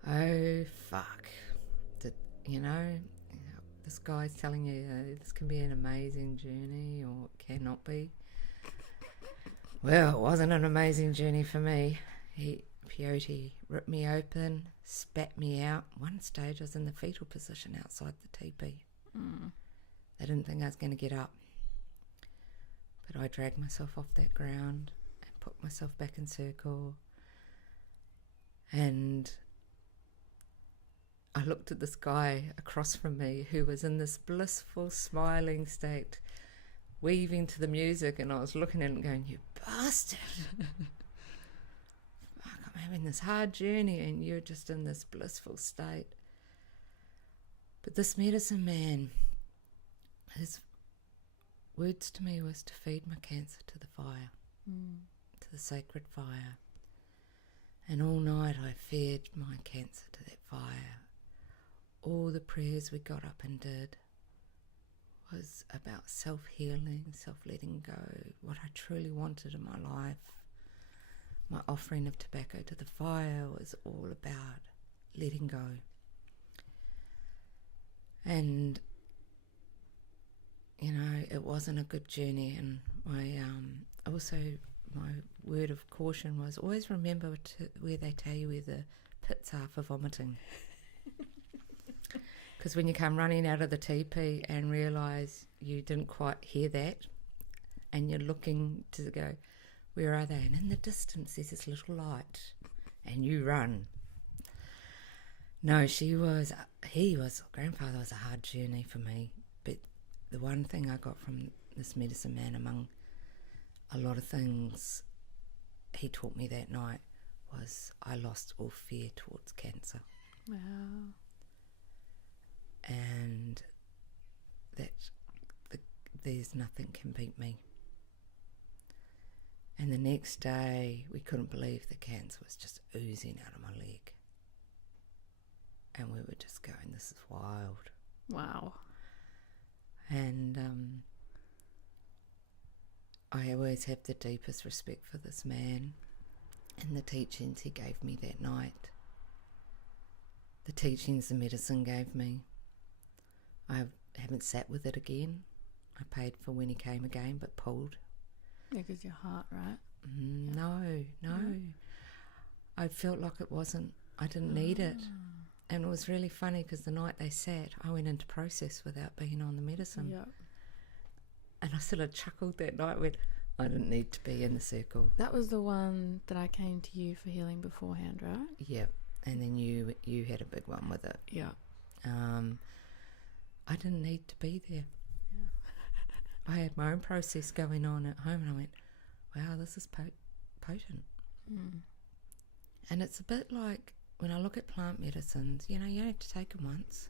Oh, fuck. This guy's telling you this can be an amazing journey, or it cannot be. Well, it wasn't an amazing journey for me. Peyote ripped me open, spat me out. One stage I was in the fetal position outside the teepee. They didn't think I was going to get up. But I dragged myself off that ground and put myself back in circle. And I looked at this guy across from me who was in this blissful, smiling state, weaving to the music, and I was looking at him going, you bastard. Fuck, I'm having this hard journey and you're just in this blissful state. But this medicine man, his words to me was to feed my cancer to the fire, to the sacred fire. And all night I fed my cancer to that fire. All the prayers we got up and did was about self-healing, self-letting go, what I truly wanted in my life. My offering of tobacco to the fire was all about letting go. And, it wasn't a good journey. And my word of caution was always remember where they tell you where the pits are for vomiting. Because when you come running out of the teepee and realise you didn't quite hear that, and you're looking to go, where are they? And in the distance there's this little light, and you run. No, grandfather was a hard journey for me. But the one thing I got from this medicine man, among a lot of things he taught me that night, was I lost all fear towards cancer. Wow. And that there's nothing can beat me. And the next day we couldn't believe the cancer was just oozing out of my leg. And we were just going, this is wild. Wow. And I always have the deepest respect for this man and the teachings he gave me that night. The teachings the medicine gave me. I haven't sat with it again. I paid for when he came again, but pulled. Yeah, because your heart, right? No. I felt like it wasn't, I didn't need it. And it was really funny because the night they sat, I went into process without being on the medicine. Yep. And I sort of chuckled that night when I didn't need to be in the circle. That was the one that I came to you for healing beforehand, right? Yeah. and then you had a big one with it. Yeah. I didn't need to be there. Yeah. I had my own process going on at home, and I went, wow, this is potent. And it's a bit like when I look at plant medicines, you have to take them once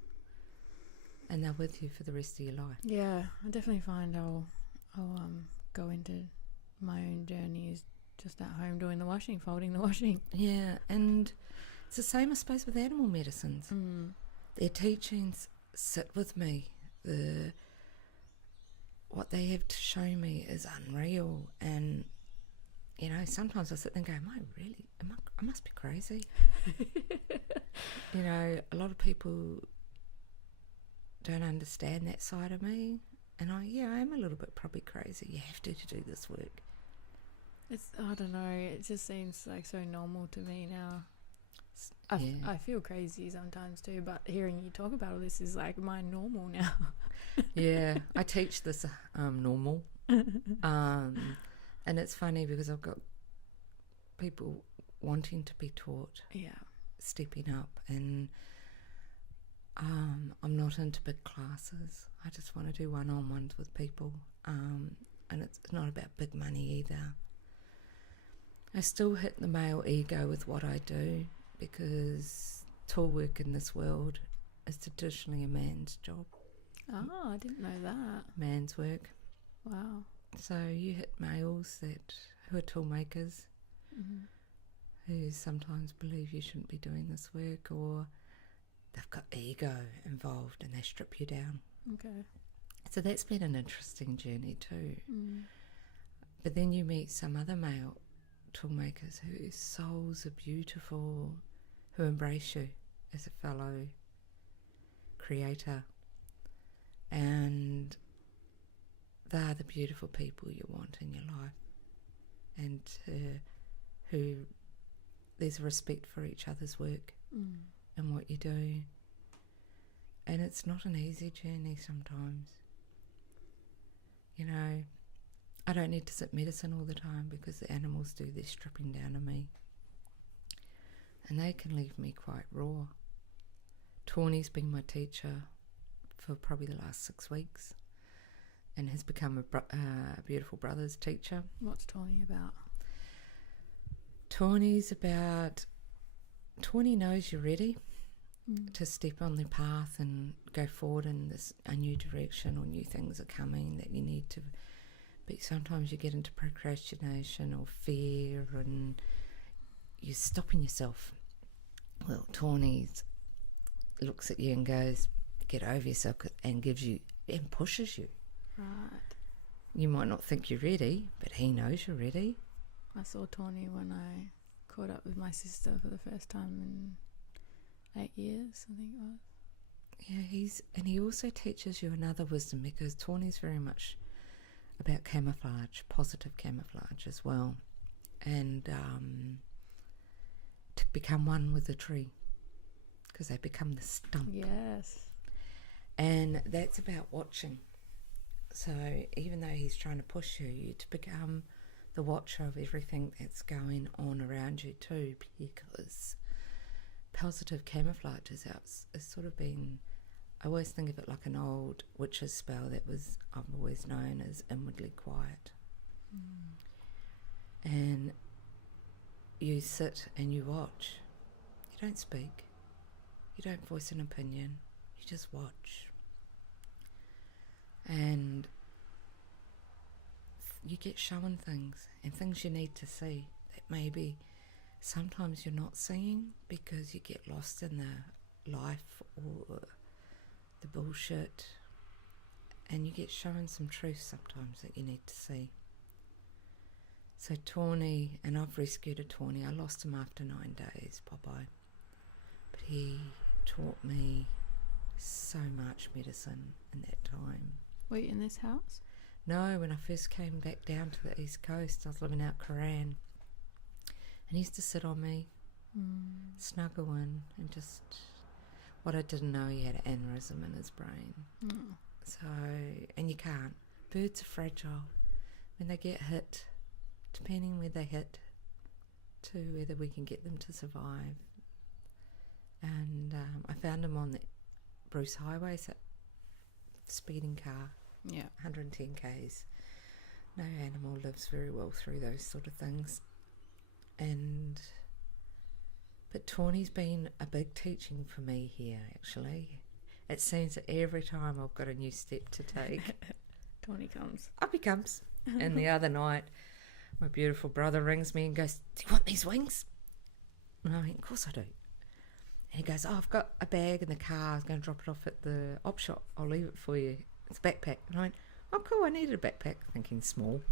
and they're with you for the rest of your life. Yeah, I definitely find I'll go into my own journeys just at home doing the washing, folding the washing. Yeah, and it's the same, I suppose, with animal medicines. Their teachings sit with me. What they have to show me is unreal, and sometimes I sit there and go, I must be crazy. A lot of people don't understand that side of me, and I am a little bit probably crazy. You have to do this work. I don't know, it just seems like so normal to me now. I feel crazy sometimes too, but hearing you talk about all this is like my normal now. Yeah, I teach this normal. And it's funny because I've got people wanting to be taught, stepping up, and I'm not into big classes. I just want to do one-on-ones with people, and it's not about big money either. I still hit the male ego with what I do, because tool work in this world is traditionally a man's job. Oh, I didn't know that. Man's work. Wow. So you hit males who are tool makers, who sometimes believe you shouldn't be doing this work, or they've got ego involved and they strip you down. Okay. So that's been an interesting journey too. But then you meet some other male tool makers whose souls are beautiful, who embrace you as a fellow creator, and they're the beautiful people you want in your life, and who there's a respect for each other's work and what you do. And it's not an easy journey sometimes. I don't need to sit medicine all the time, because the animals do their stripping down of me, and they can leave me quite raw. Tawny's been my teacher for probably the last 6 weeks, and has become a beautiful brother's teacher. What's Tawny about? Tawny knows you're ready to step on the path and go forward in a new direction, or new things are coming that you need to. But sometimes you get into procrastination or fear, and you're stopping yourself. Well, Tawny looks at you and goes, get over yourself, and gives you and pushes you. Right. You might not think you're ready, but he knows you're ready. I saw Tawny when I caught up with my sister for the first time in 8 years, I think it was. Yeah, he also teaches you another wisdom, because Tawny's very much about camouflage, positive camouflage as well, and to become one with the tree, because they become the stump. Yes. And that's about watching. So even though he's trying to push you to become the watcher of everything that's going on around you too, because positive camouflage is sort of been, I always think of it like an old witch's spell I've always known as inwardly quiet. And you sit and you watch. You don't speak. You don't voice an opinion. You just watch. And you get shown things, and things you need to see that maybe sometimes you're not seeing, because you get lost in the life or the bullshit, and you get shown some truth sometimes that you need to see. So Tawny, and I've rescued a Tawny. I lost him after 9 days, Popeye, but he taught me so much medicine in that time. Were you in this house? No, when I first came back down to the East Coast, I was living out Koran, and he used to sit on me, snuggle in, and just, what I didn't know, he had an aneurysm in his brain. So, and you can't. Birds are fragile. When they get hit, depending where they hit, to whether we can get them to survive. And I found him on the Bruce Highway, so speeding car, 110 k's. No animal lives very well through those sort of things. But Tawny's been a big teaching for me here, actually. It seems that every time I've got a new step to take, Tawny comes. Up he comes. And the other night, my beautiful brother rings me and goes, "Do you want these wings?" And I went, "Of course I do." And he goes, "Oh, I've got a bag in the car. I was going to drop it off at the op shop. I'll leave it for you. It's a backpack." And I went, "Oh, cool, I needed a backpack," thinking small.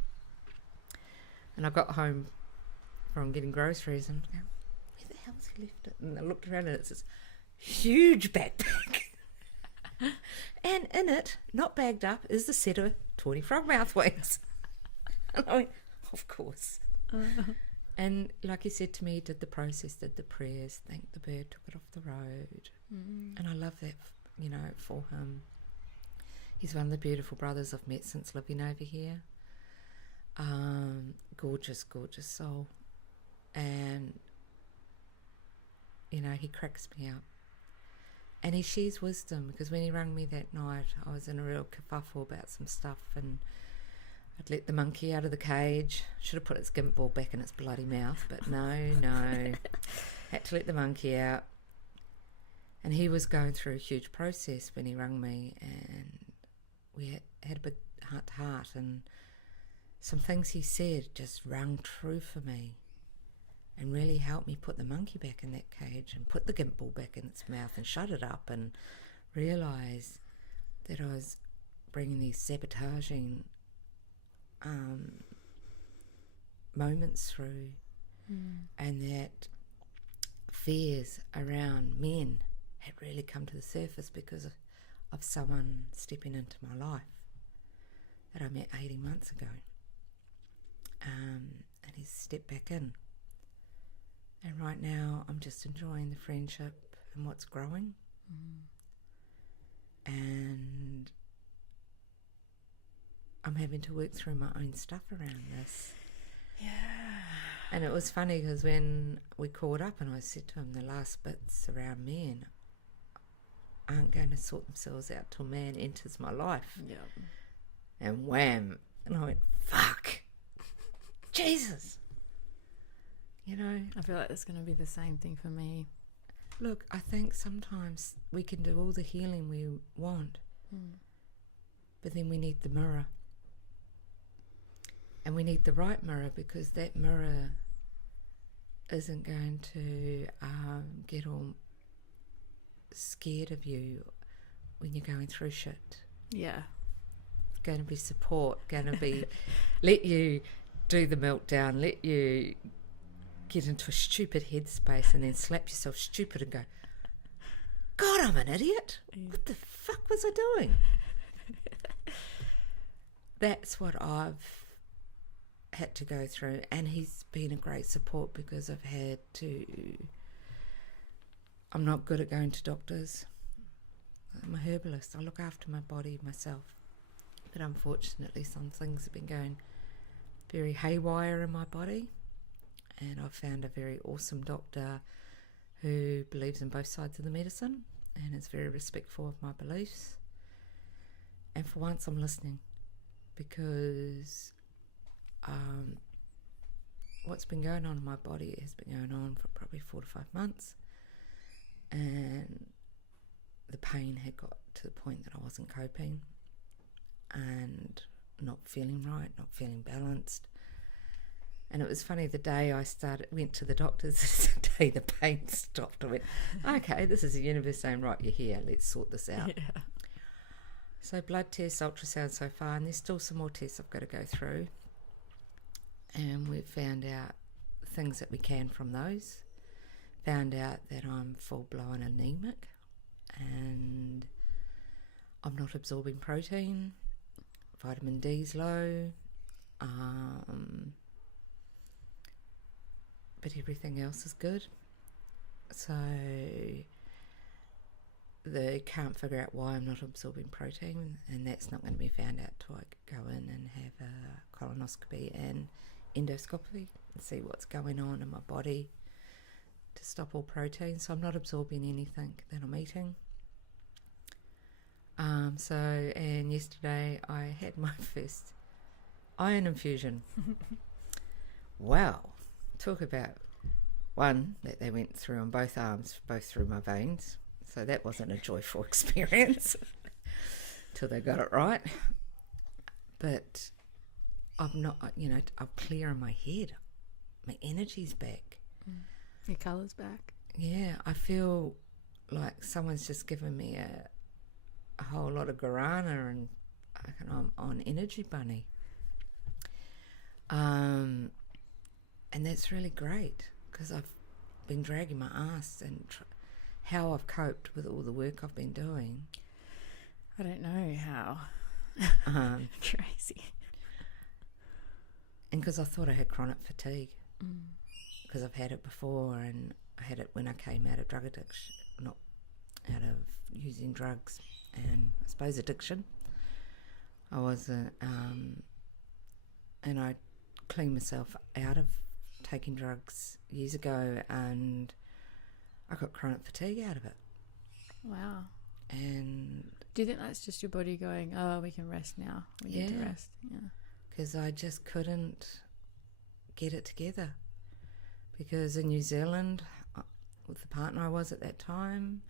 And I got home from getting groceries and I go, "Where the hell's he left it?" And I looked around and it's this huge backpack. And in it, not bagged up, is the set of 20 frogmouth wings. And I went, "Of course." And like he said to me, he did the process, did the prayers, thanked the bird, took it off the road. And I love that, for him. He's one of the beautiful brothers I've met since living over here. Gorgeous, gorgeous soul. And, he cracks me up. And he shares wisdom, because when he rang me that night, I was in a real kerfuffle about some stuff, and I'd let the monkey out of the cage. Should have put its gimp ball back in its bloody mouth, but no. Had to let the monkey out. And he was going through a huge process when he rang me, and we had a bit heart to heart, and some things he said just rang true for me and really helped me put the monkey back in that cage and put the gimp ball back in its mouth and shut it up, and realise that I was bringing these sabotaging moments through, and that fears around men had really come to the surface because of someone stepping into my life that I met 18 months ago, and he's stepped back in. And right now I'm just enjoying the friendship and what's growing. And I'm having to work through my own stuff around this. Yeah. And it was funny because when we caught up and I said to him, the last bits around men aren't going to sort themselves out till man enters my life. Yeah. And wham. And I went, fuck. Jesus. I feel like it's going to be the same thing for me. Look, I think sometimes we can do all the healing we want, but then we need the mirror. And we need the right mirror, because that mirror isn't going to get all scared of you when you're going through shit. Yeah. It's going to be support, going to be let you do the meltdown, let you get into a stupid headspace and then slap yourself stupid and go, God, I'm an idiot. What the fuck was I doing? That's what I've had to go through, and he's been a great support, because I'm not good at going to doctors. I'm a herbalist. I look after my body myself. But unfortunately, some things have been going very haywire in my body. And I've found a very awesome doctor who believes in both sides of the medicine and is very respectful of my beliefs. And for once I'm listening, because what's been going on in my body has been going on for probably 4 to 5 months. And the pain had got to the point that I wasn't coping and not feeling right, not feeling balanced. And it was funny, the day I went to the doctors, the day the pain stopped, I went, okay, this is the universe saying, right, you're here, let's sort this out. Yeah. So blood tests, ultrasound so far, and there's still some more tests I've got to go through. And we've found out things that we can from those. Found out that I'm full-blown anemic and I'm not absorbing protein. Vitamin D's low. But everything else is good. So they can't figure out why I'm not absorbing protein, and that's not going to be found out till I go in and have a colonoscopy and endoscopy and see what's going on in my body. to stop all protein, so I'm not absorbing anything that I'm eating. And yesterday I had my first iron infusion. Wow, talk about one that they went through on both arms, both through my veins. So that wasn't a joyful experience till they got it right. But I'm not, I'm clear in my head. My energy's back. Your colour's back. Yeah, I feel like someone's just given me a whole lot of guarana, and I'm on Energy Bunny. And that's really great, because I've been dragging my ass, and how I've coped with all the work I've been doing. I don't know how. Crazy. And because I thought I had chronic fatigue, because I've had it before, and I had it when I came out of drug addiction, not out of using drugs, and I suppose addiction. I was, and I cleaned myself out of taking drugs years ago, and I got chronic fatigue out of it. Wow. And do you think that's just your body going, oh, we can rest now? We need to rest. Yeah. Because I just couldn't get it together. Because in New Zealand, with the partner I was at that time,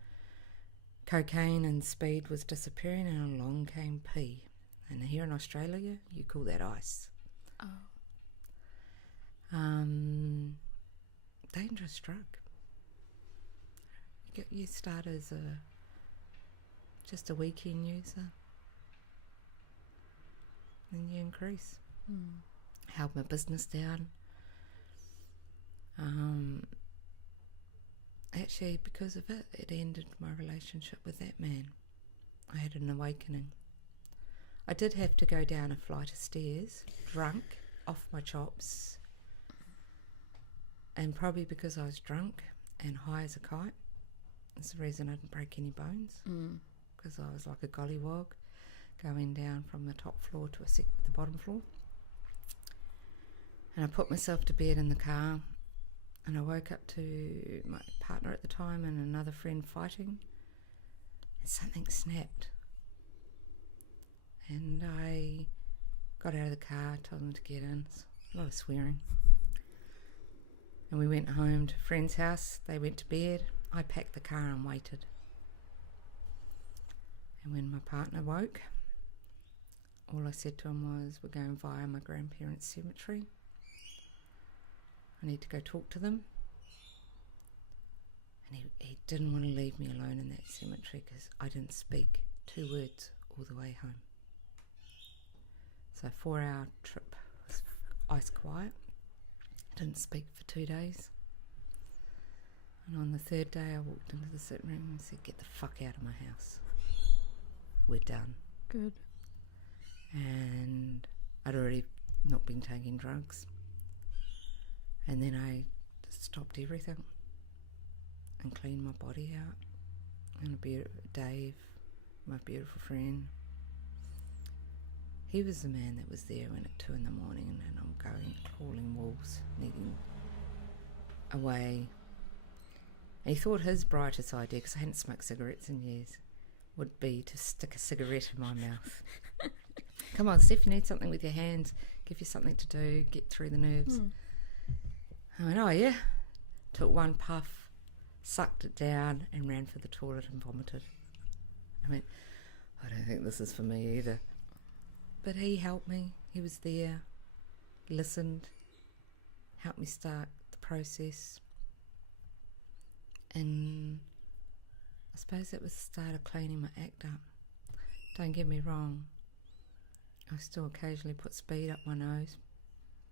cocaine and speed was disappearing, and along came pee. And here in Australia, you call that ice. Oh. Dangerous drug. You start as just a weekend user, then you increase. Held my business down. Actually, because of it, it ended my relationship with that man. I had an awakening. I did have to go down a flight of stairs, drunk, off my chops, and probably because I was drunk and high as a kite. That's the reason I didn't break any bones, because I was like a gollywog going down from the top floor to the bottom floor. And I put myself to bed in the car, and I woke up to my partner at the time and another friend fighting, and something snapped. And I got out of the car, told them to get in. A lot of swearing. And we went home to a friend's house. They went to bed. I packed the car and waited. And when my partner woke, all I said to him was, we're going via my grandparents' cemetery. I need to go talk to them. And he didn't want to leave me alone in that cemetery, because I didn't speak 2 words all the way home. So 4-hour trip was ice quiet. Didn't speak for 2 days. And on the 3rd day I walked into the sitting room and said, get the fuck out of my house. We're done. Good. And I'd already not been taking drugs. And then I stopped everything and cleaned my body out. And Dave, my beautiful friend, he was the man that was there when at 2 a.m, and I'm going, calling wolves, needing a way. And he thought his brightest idea, because I hadn't smoked cigarettes in years, would be to stick a cigarette in my mouth. Come on, Steph, you need something with your hands. Give you something to do, get through the nerves. I went, oh yeah. Took one puff, sucked it down, and ran for the toilet and vomited. I went, I don't think this is for me either. But he helped me. He was there, listened, helped me start the process. And I suppose it was the start of cleaning my act up. Don't get me wrong, I still occasionally put speed up my nose,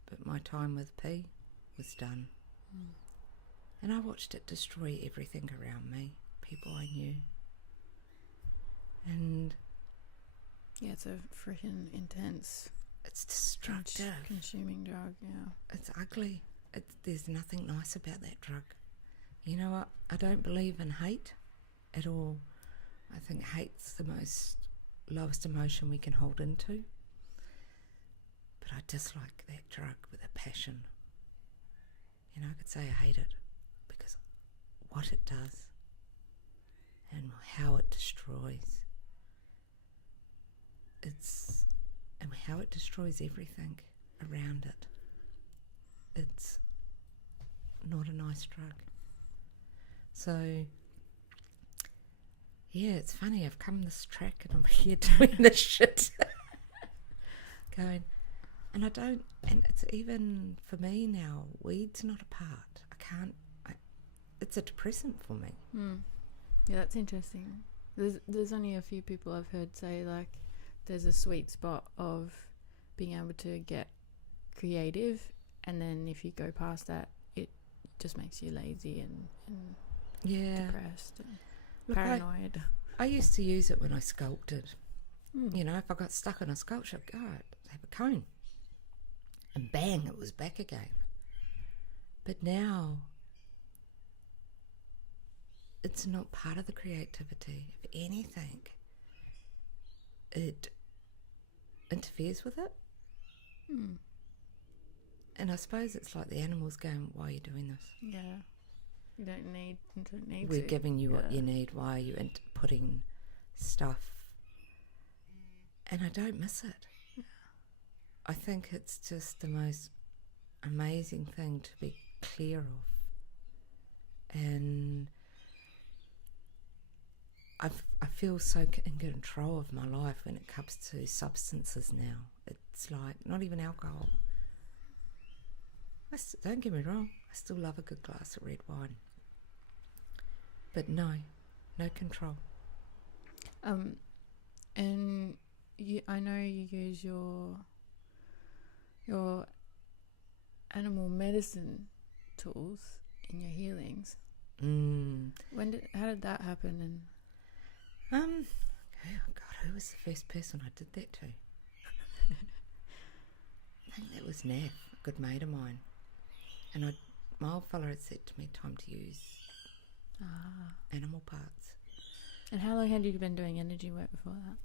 but my time with P was done. And I watched it destroy everything around me, people I knew. And yeah, it's a freaking intense, it's destructive, consuming drug. Yeah, it's ugly. There's nothing nice about that drug. You know what? I don't believe in hate at all. I think hate's the lowest emotion we can hold into. But I dislike that drug with a passion. You know, I could say I hate it because what it does and how it destroys. And how it destroys everything around it. It's not a nice drug. So, yeah, it's funny. I've come this track and I'm here doing this shit. Going, and it's even for me now, weed's not a part. It's a depressant for me. Yeah, that's interesting. There's only a few people I've heard say, like, there's a sweet spot of being able to get creative, and then if you go past that, it just makes you lazy and depressed and paranoid. I used to use it when I sculpted. You know, if I got stuck on a sculpture, I'd go, have a cone. And bang, it was back again. But now, it's not part of the creativity. If anything, it interferes with it. And I suppose it's like the animals going, why are you doing this? Yeah. You don't need We're to. giving you what you need. Why are you putting stuff? And I don't miss it. Yeah. I think it's just the most amazing thing to be clear of. And I feel so in control of my life when it comes to substances now. It's like, not even alcohol. Don't get me wrong, I still love a good glass of red wine. But no control. And I know you use your animal medicine tools in your healings. How did that happen? And oh God, who was the first person I did that to? I think that was Nath, a good mate of mine. And my old fella had said to me, time to use animal parts. And how long had you been doing energy work before that?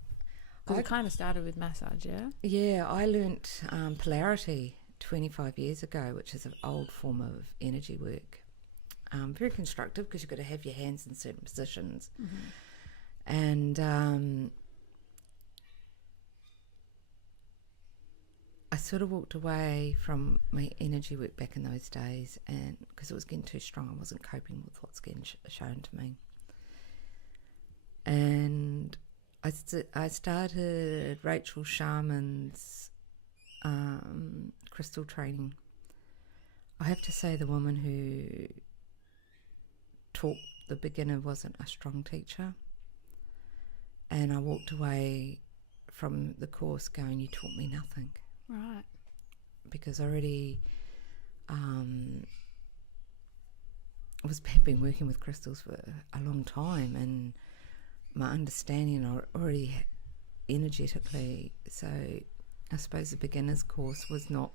Because it kind of started with massage, yeah? Yeah, I learnt polarity 25 years ago, which is an old form of energy work. Very constructive because you've got to have your hands in certain positions. And I sort of walked away from my energy work back in those days, and because it was getting too strong, I wasn't coping with what's getting shown to me. And I started Rachel Sharman's crystal training. I have to say the woman who taught the beginner wasn't a strong teacher. And I walked away from the course going, you taught me nothing. Right. Because I already have been working with crystals for a long time, and my understanding already energetically, so I suppose the beginner's course was not...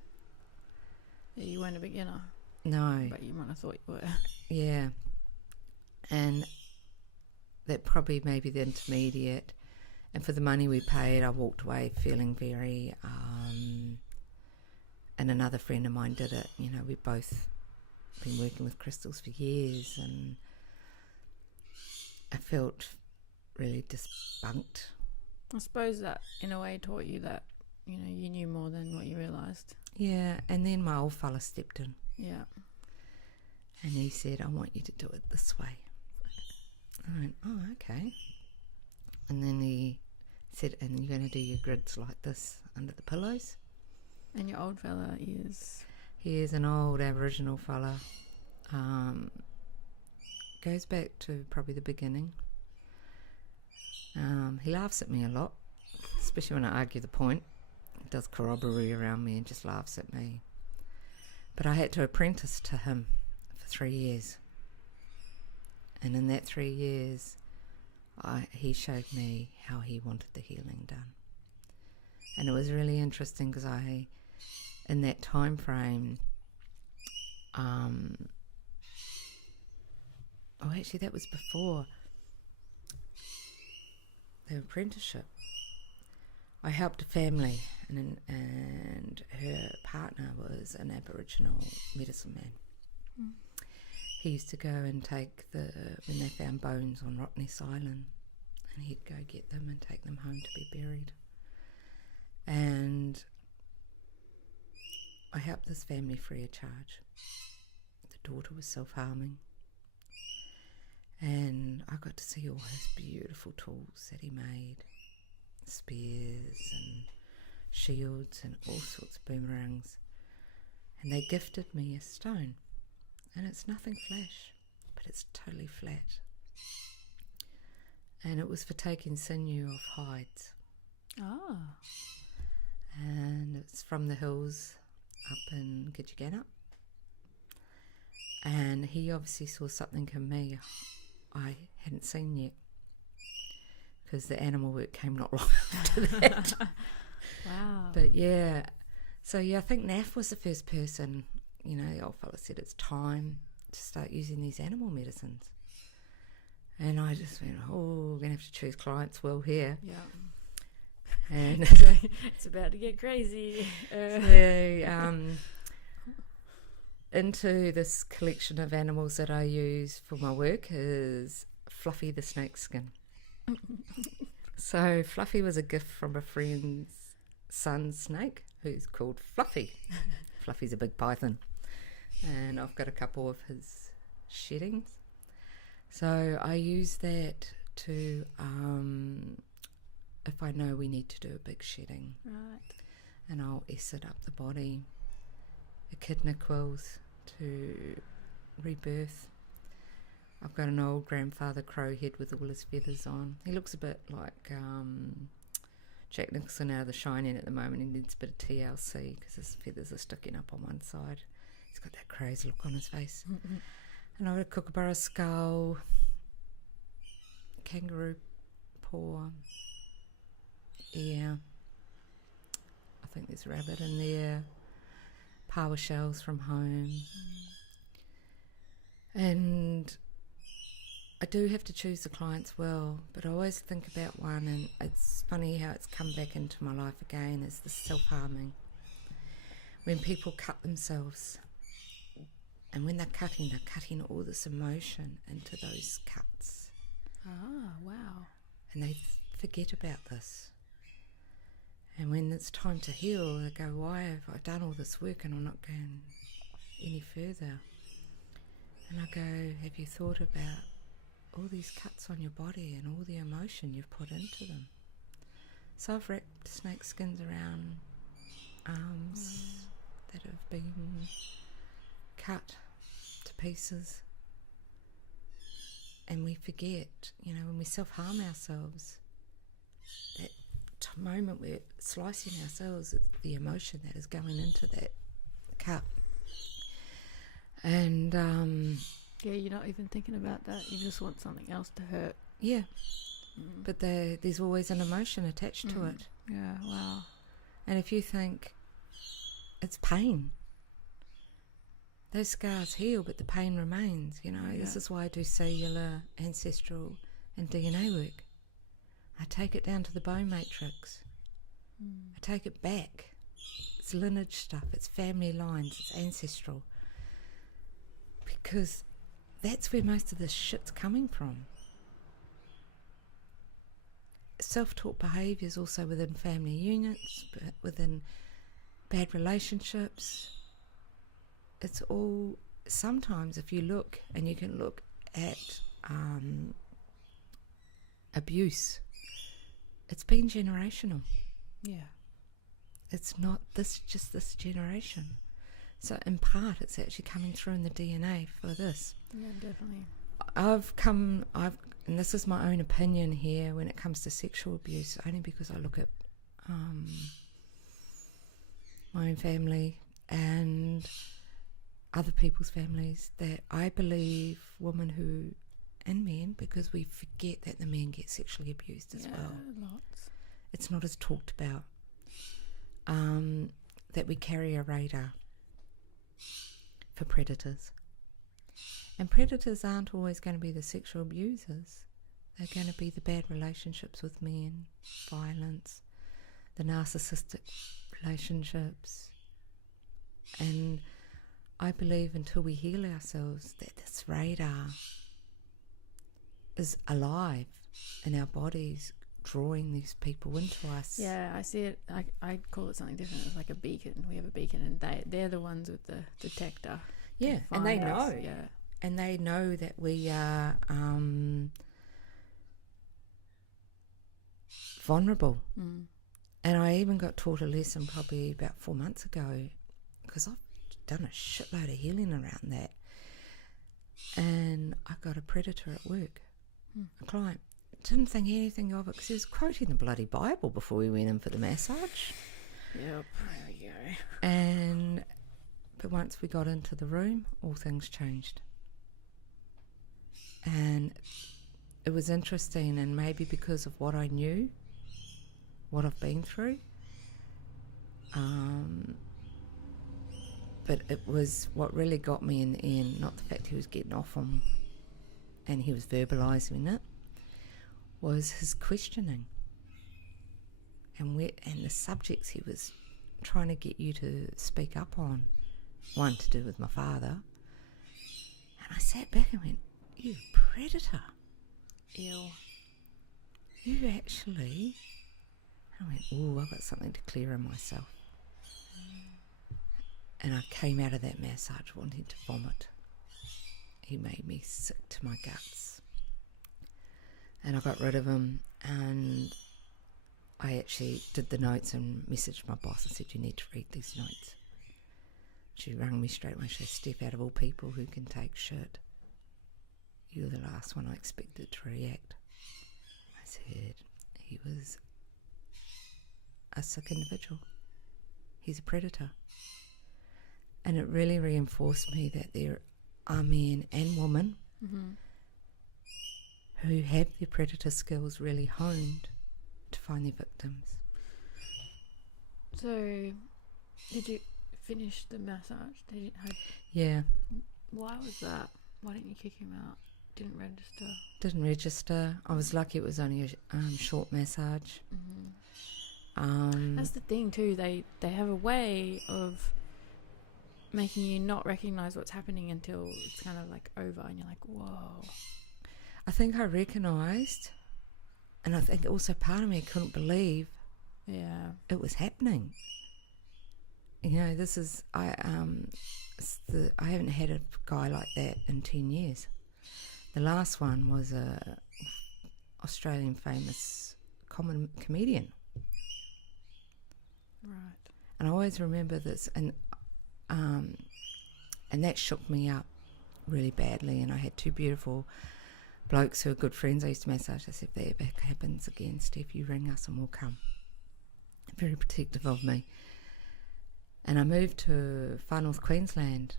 Yeah, you weren't a beginner. No. But you might have thought you were. Yeah. And that probably maybe the intermediate. And for the money we paid, I walked away feeling very... and another friend of mine did it. You know, we've both been working with crystals for years, and I felt really despunked. I suppose that in a way taught you that, you know, you knew more than what you realised. Yeah, and then my old fella stepped in. Yeah. And he said, I want you to do it this way. I went, oh, okay. And then he said, and you're going to do your grids like this under the pillows. And your old fella is? He is an old Aboriginal fella. Goes back to probably the beginning. He laughs at me a lot, especially when I argue the point. He does corroboree around me and just laughs at me. But I had to apprentice to him for 3 years. And in that 3 years, he showed me how he wanted the healing done. And it was really interesting because in that time frame, actually that was before the apprenticeship. I helped a family, and her partner was an Aboriginal medicine man. he used to go and take when they found bones on Rottnest Island, and he'd go get them and take them home to be buried. And I helped this family free of charge. The daughter was self-harming, and I got to see all his beautiful tools that he made, spears and shields and all sorts of boomerangs. And they gifted me a stone, and it's nothing flash, but it's totally flat. And it was for taking sinew off hides. Ah. And it's from the hills up in Gidgagana. And he obviously saw something in me I hadn't seen yet, because the animal work came not long after that. Wow. But yeah, so yeah, I think Naff was the first person, you know, the old fella said it's time to start using these animal medicines. And I just went, oh, we're going to have to choose clients well here. Yeah. And it's about to get crazy. so, into this collection of animals that I use for my work is Fluffy the snake skin. So Fluffy was a gift from a friend's son's snake who's called Fluffy. Fluffy's a big python, and I've got a couple of his sheddings. So I use that to, if I know we need to do a big shedding, Right. and I'll acid up the body, echidna quills to rebirth. I've got an old grandfather crow head with all his feathers on. He looks a bit like Jack Nicholson out of The Shining at the moment. He needs a bit of TLC because his feathers are sticking up on one side. He's got that crazy look on his face. Mm-mm. And I've got a kookaburra skull, kangaroo paw, ear. I think there's a rabbit in there. Power shells from home. And I do have to choose the clients well, but I always think about one, and it's funny how it's come back into my life again, is the self-harming. When people cut themselves, and when they're cutting all this emotion into those cuts. Ah, wow. And they forget about this. And when it's time to heal, they go, why have I done all this work and I'm not going any further? And I go, have you thought about all these cuts on your body and all the emotion you've put into them? So I've wrapped snake skins around arms that have been cut to pieces. And we forget, you know, when we self-harm ourselves, that moment we're slicing ourselves, it's the emotion that is going into that cut. And yeah, you're not even thinking about that. You just want something else to hurt. yeah, but there's always an emotion attached to it. Yeah, wow. And if you think it's pain, those scars heal, but the pain remains. You know, this is why I do cellular, ancestral, and DNA work. I take it down to the bone matrix. I take it back. It's lineage stuff. It's family lines. It's ancestral. Because that's where most of this shit's coming from. Self-taught behaviours also within family units, but within bad relationships. It's all, sometimes if you look, and you can look at abuse, it's been generational. Yeah. It's not just this generation. So in part it's actually coming through in the DNA for this. Yeah, definitely. And this is my own opinion here when it comes to sexual abuse, only because I look at my own family and other people's families, that I believe women who, and men, because we forget that the men get sexually abused as well. Lots. It's not as talked about. That we carry a radar for predators. And predators aren't always going to be the sexual abusers. They're going to be the bad relationships with men, violence, the narcissistic relationships. And I believe until we heal ourselves, that this radar is alive in our bodies, drawing these people into us. Yeah, I see it. I call it something different. It's like a beacon. We have a beacon, and they're the ones with the detector. Yeah, and they know. Yeah. And they know that we are vulnerable. Mm. And I even got taught a lesson probably about 4 months ago, because I've done a shitload of healing around that. And I got a predator at work, a client. Didn't think anything of it because he was quoting the bloody Bible before we went in for the massage. Yep, there we go. But once we got into the room, all things changed. And it was interesting, and maybe because of what I knew, what I've been through, but it was what really got me in the end, not the fact he was getting off on and he was verbalising it, was his questioning and the subjects he was trying to get you to speak up on. One to do with my father. And I sat back and went, you predator. Ew. You actually... I went, ooh, I've got something to clear in myself. And I came out of that massage wanting to vomit. He made me sick to my guts. And I got rid of him, and I actually did the notes and messaged my boss. I said, you need to read these notes. She rang me straight away. She said, Steph, out of all people who can take shit, you're the last one I expected to react. I said, he was a sick individual. He's a predator. And it really reinforced me that there are men and women who have their predator skills really honed to find their victims. So, did you finish the massage? Yeah. Why was that? Why didn't you kick him out? Didn't register? Didn't register. I was lucky it was only a short massage. That's the thing too. They have a way of making you not recognise what's happening until it's kind of like over, and you're like, whoa. I think I recognised, and I think also part of me couldn't believe it was happening. You know, this is I haven't had a guy like that in 10 years. The last one was a Australian famous comedian. Right. And I always remember this, and that shook me up really badly. And I had two beautiful blokes who are good friends I used to massage. I said, if that ever happens again, Steph, you ring us and we'll come. Very protective of me. And I moved to Far North Queensland,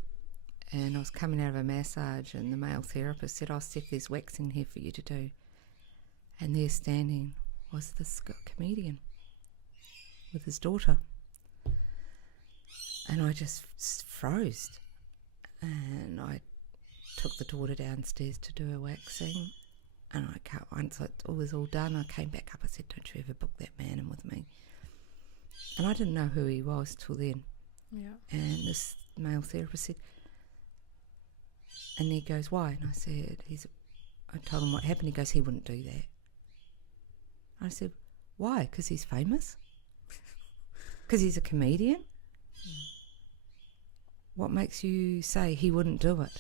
and I was coming out of a massage, and the male therapist said, oh, Steph, there's waxing here for you to do. And there standing was this comedian with his daughter. And I just froze. And I took the daughter downstairs to do her waxing. And once it was all done, I came back up. I said, don't you ever book that man in with me. And I didn't know who he was till then. Yeah. And this male therapist said, and he goes, why? And I said, I told him what happened. He goes, he wouldn't do that. I said, why? Because he's famous? Because he's a comedian? What makes you say he wouldn't do it?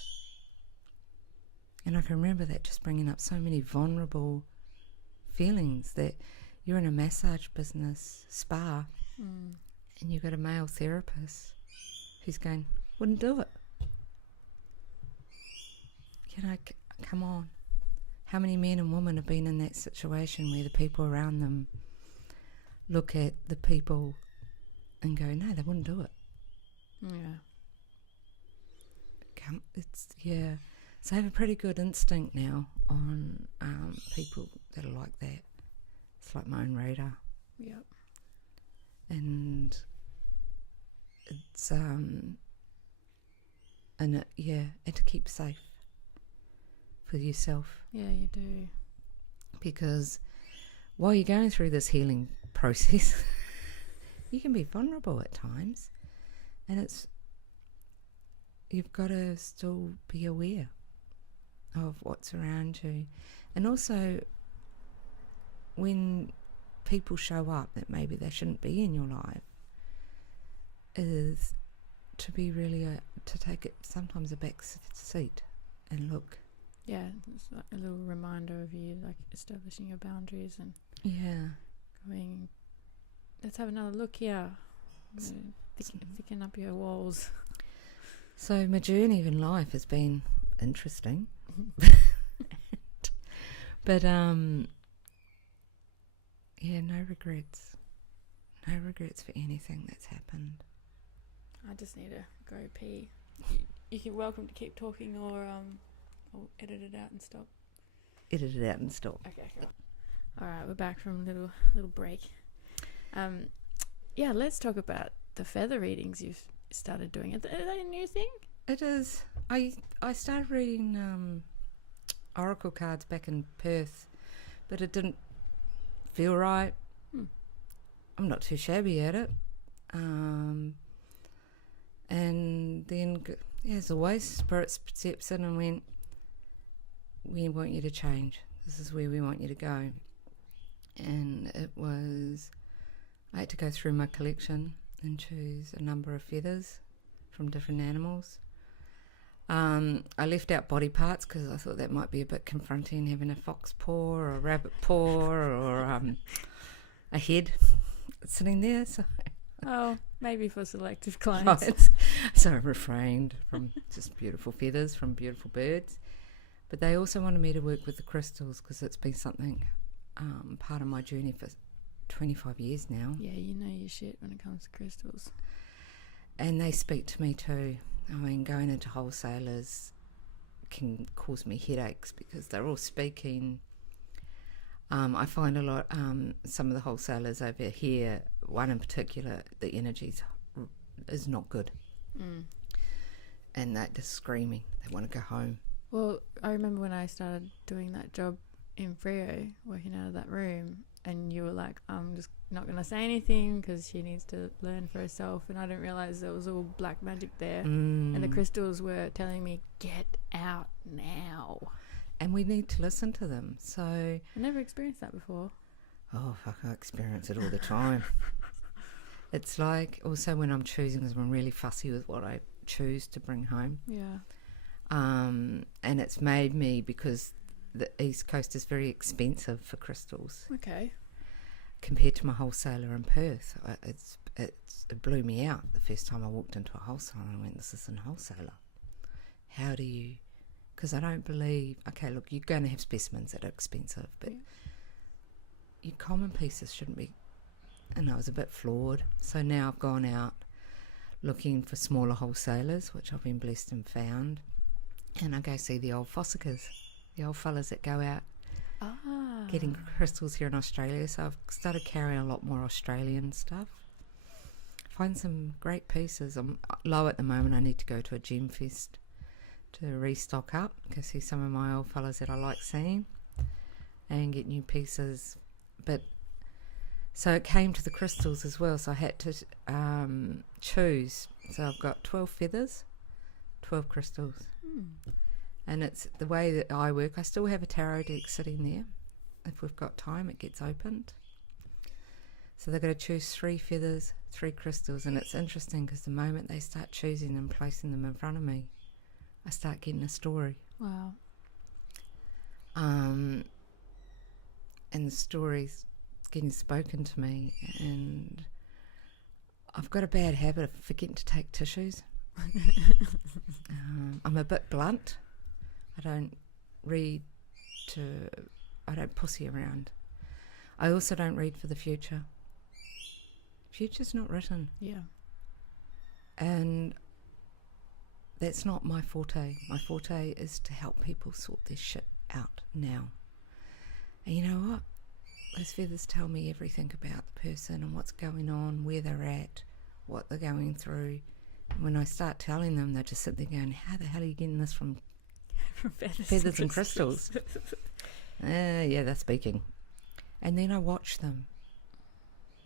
And I can remember that just bringing up so many vulnerable feelings, that you're in a massage business, spa, and you've got a male therapist who's going, wouldn't do it. You know, come on. How many men and women have been in that situation where the people around them look at the people and go, no, they wouldn't do it. Yeah. So I have a pretty good instinct now on people that are like that. It's like my own radar. Yep. And it's and to keep safe for yourself. Yeah, you do. Because while you're going through this healing process, you can be vulnerable at times, and you've got to still be aware of what's around you. And also, when people show up that maybe they shouldn't be in your life, is to be really to take it sometimes a back seat and look. Yeah, it's like a little reminder of you, like establishing your boundaries and going, let's have another look here. Thicken up your walls. So my journey in life has been interesting. But no regrets. No regrets for anything that's happened. I just need to go pee. You're welcome to keep talking, or I'll edit it out and stop. Edit it out and stop. Okay, cool. All right, we're back from a little break. Yeah, let's talk about the feather readings you've started doing. Are they a new thing? It is. I started reading oracle cards back in Perth, but it didn't feel right. I'm not too shabby at it. And then, as always, Spirit steps in and went, we want you to change. This is where we want you to go. And it was, I had to go through my collection and choose a number of feathers from different animals. I left out body parts because I thought that might be a bit confronting, having a fox paw or a rabbit paw or a head sitting there. So. Oh, maybe for selective clients. Right. So I refrained from just beautiful feathers from beautiful birds. But they also wanted me to work with the crystals because it's been something, part of my journey for 25 years now. Yeah, you know your shit when it comes to crystals. And they speak to me too. I mean, going into wholesalers can cause me headaches because they're all speaking. I find a lot, some of the wholesalers over here, one in particular, the energy is not good. And they're just screaming. They want to go home. Well, I remember when I started doing that job in Freo, working out of that room, and you were like, I'm just not going to say anything because she needs to learn for herself. And I didn't realise there was all black magic there. And the crystals were telling me, get out now. And we need to listen to them. So I never experienced that before. Oh, fuck, I experience it all the time. It's like also when I'm choosing, because I'm really fussy with what I choose to bring home. Yeah. And it's made me, because the East Coast is very expensive for crystals. Okay. Compared to my wholesaler in Perth. It blew me out the first time I walked into a wholesaler and I went, this isn't a wholesaler. How do you... Because I don't believe... Okay, look, you're going to have specimens that are expensive, but your common pieces shouldn't be... And I was a bit flawed. So now I've gone out looking for smaller wholesalers, which I've been blessed and found. And I go see the old fossickers, the old fellas that go out getting crystals here in Australia. So I've started carrying a lot more Australian stuff. Find some great pieces. I'm low at the moment. I need to go to a gem fest to restock up, go see some of my old fellas that I like seeing and get new pieces. But so it came to the crystals as well, so I had to choose. So I've got 12 feathers, 12 crystals. And it's the way that I work. I still have a tarot deck sitting there. If we've got time, it gets opened. So they're going to choose 3 feathers, 3 crystals. And it's interesting because the moment they start choosing and placing them in front of me, I start getting a story. Wow. And the story's getting spoken to me. And I've got a bad habit of forgetting to take tissues. I'm a bit blunt. I don't pussy around. I also don't read for the future. Future's not written. Yeah. And that's not my forte. My forte is to help people sort their shit out now. And you know what? Those feathers tell me everything about the person and what's going on, where they're at, what they're going through. And when I start telling them, they just sit there going, how the hell are you getting this from feathers and crystals? Yeah, they're speaking. And then I watch them.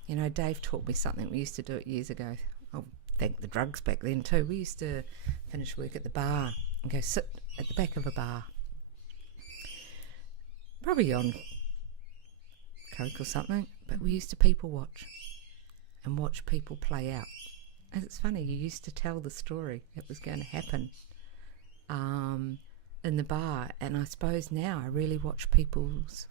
You know, Dave taught me something. We used to do it years ago. I'll thank the drugs back then too. We used to finish work at the bar and go sit at the back of a bar probably on coke or something, but we used to people watch and watch people play out. And it's funny, you used to tell the story that was going to happen in the bar, and I suppose now I really watch people's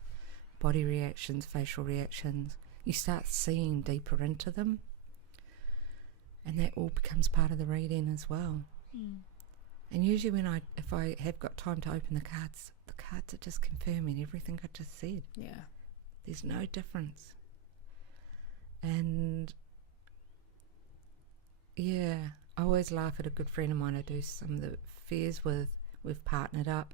body reactions, facial reactions. You start seeing deeper into them, and that all becomes part of the reading as well. And usually if I have got time to open the cards are just confirming everything I just said. Yeah. There's no difference. And yeah, I always laugh at a good friend of mine I do some of the fairs with. We've partnered up,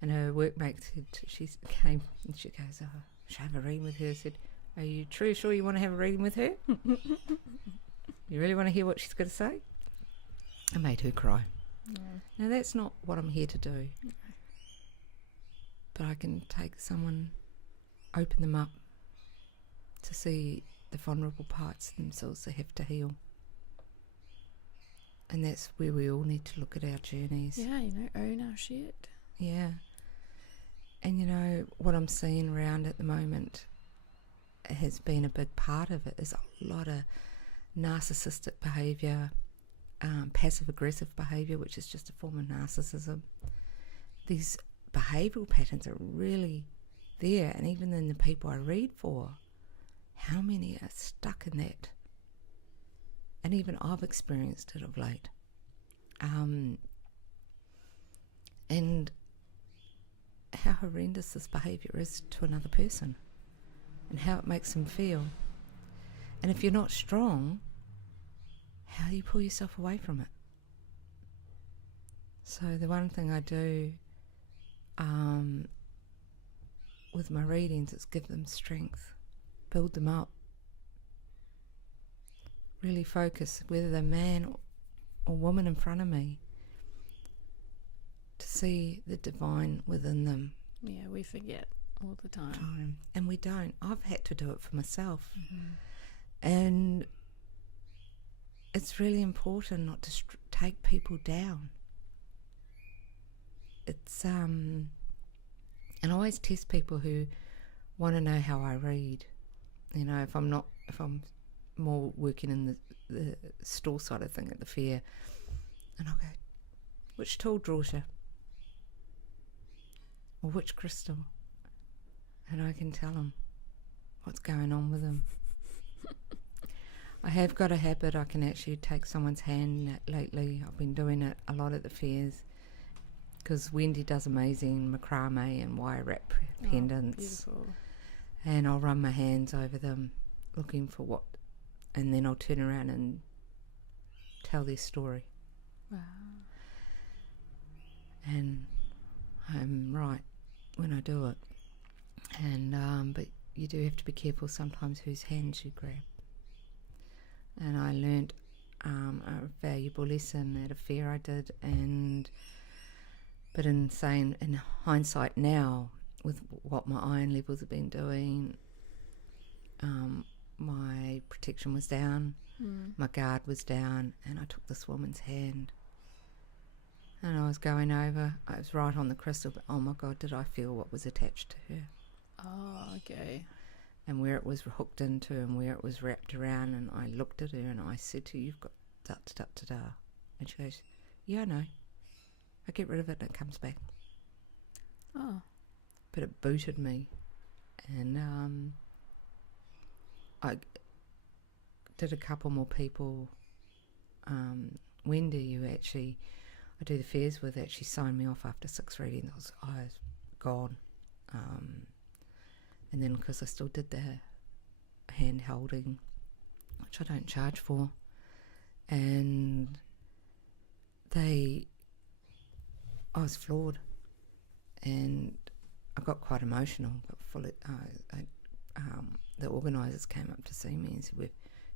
and her workmate said, she came and she goes, oh, should I have a reading with her? I said, are you sure you want to have a reading with her? You really want to hear what she's going to say? I made her cry. Now that's not what I'm here to do. But I can take someone, open them up to see the vulnerable parts of themselves they have to heal. And that's where we all need to look at our journeys. Yeah, own our shit. Yeah. And what I'm seeing around at the moment has been a big part of it is a lot of narcissistic behaviour, passive-aggressive behaviour, which is just a form of narcissism. These behavioural patterns are really there, and even in the people I read for, how many are stuck in that? And even I've experienced it of late. And how horrendous this behaviour is to another person and how it makes them feel. And if you're not strong, how do you pull yourself away from it? So the one thing I do with my readings is give them strength, build them up. Really focus, whether they're man or woman in front of me, to see the divine within them. Yeah, we forget all the time. And we don't. I've had to do it for myself. And it's really important not to take people down. It's and I always test people who want to know how I read. If I'm more working in the store side of thing at the fair, and I'll go, which tool draws you? Or which crystal? And I can tell them what's going on with them. I have got a habit, I can actually take someone's hand lately. I've been doing it a lot at the fairs because Wendy does amazing macrame and wire wrap pendants. Beautiful. And I'll run my hands over them looking for what, and then I'll turn around and tell their story. Wow. And I'm right when I do it. And but you do have to be careful sometimes whose hands you grab. And I learnt a valuable lesson at a fair I did, but in hindsight now, with what my iron levels have been doing, my protection was down, my guard was down, and I took this woman's hand. And I was going over, I was right on the crystal, but oh my God, did I feel what was attached to her. Oh, okay. And where it was hooked into and where it was wrapped around, and I looked at her and I said to her, you've got da-da-da-da-da. And she goes, yeah, I know. I get rid of it and it comes back. Oh. But it booted me. And I did a couple more people. Wendy, who actually I do the fairs with, actually signed me off after 6 readings. I was gone. And then because I still did the hand holding, which I don't charge for, and I was floored, and I got quite emotional. The organisers came up to see me and said, we've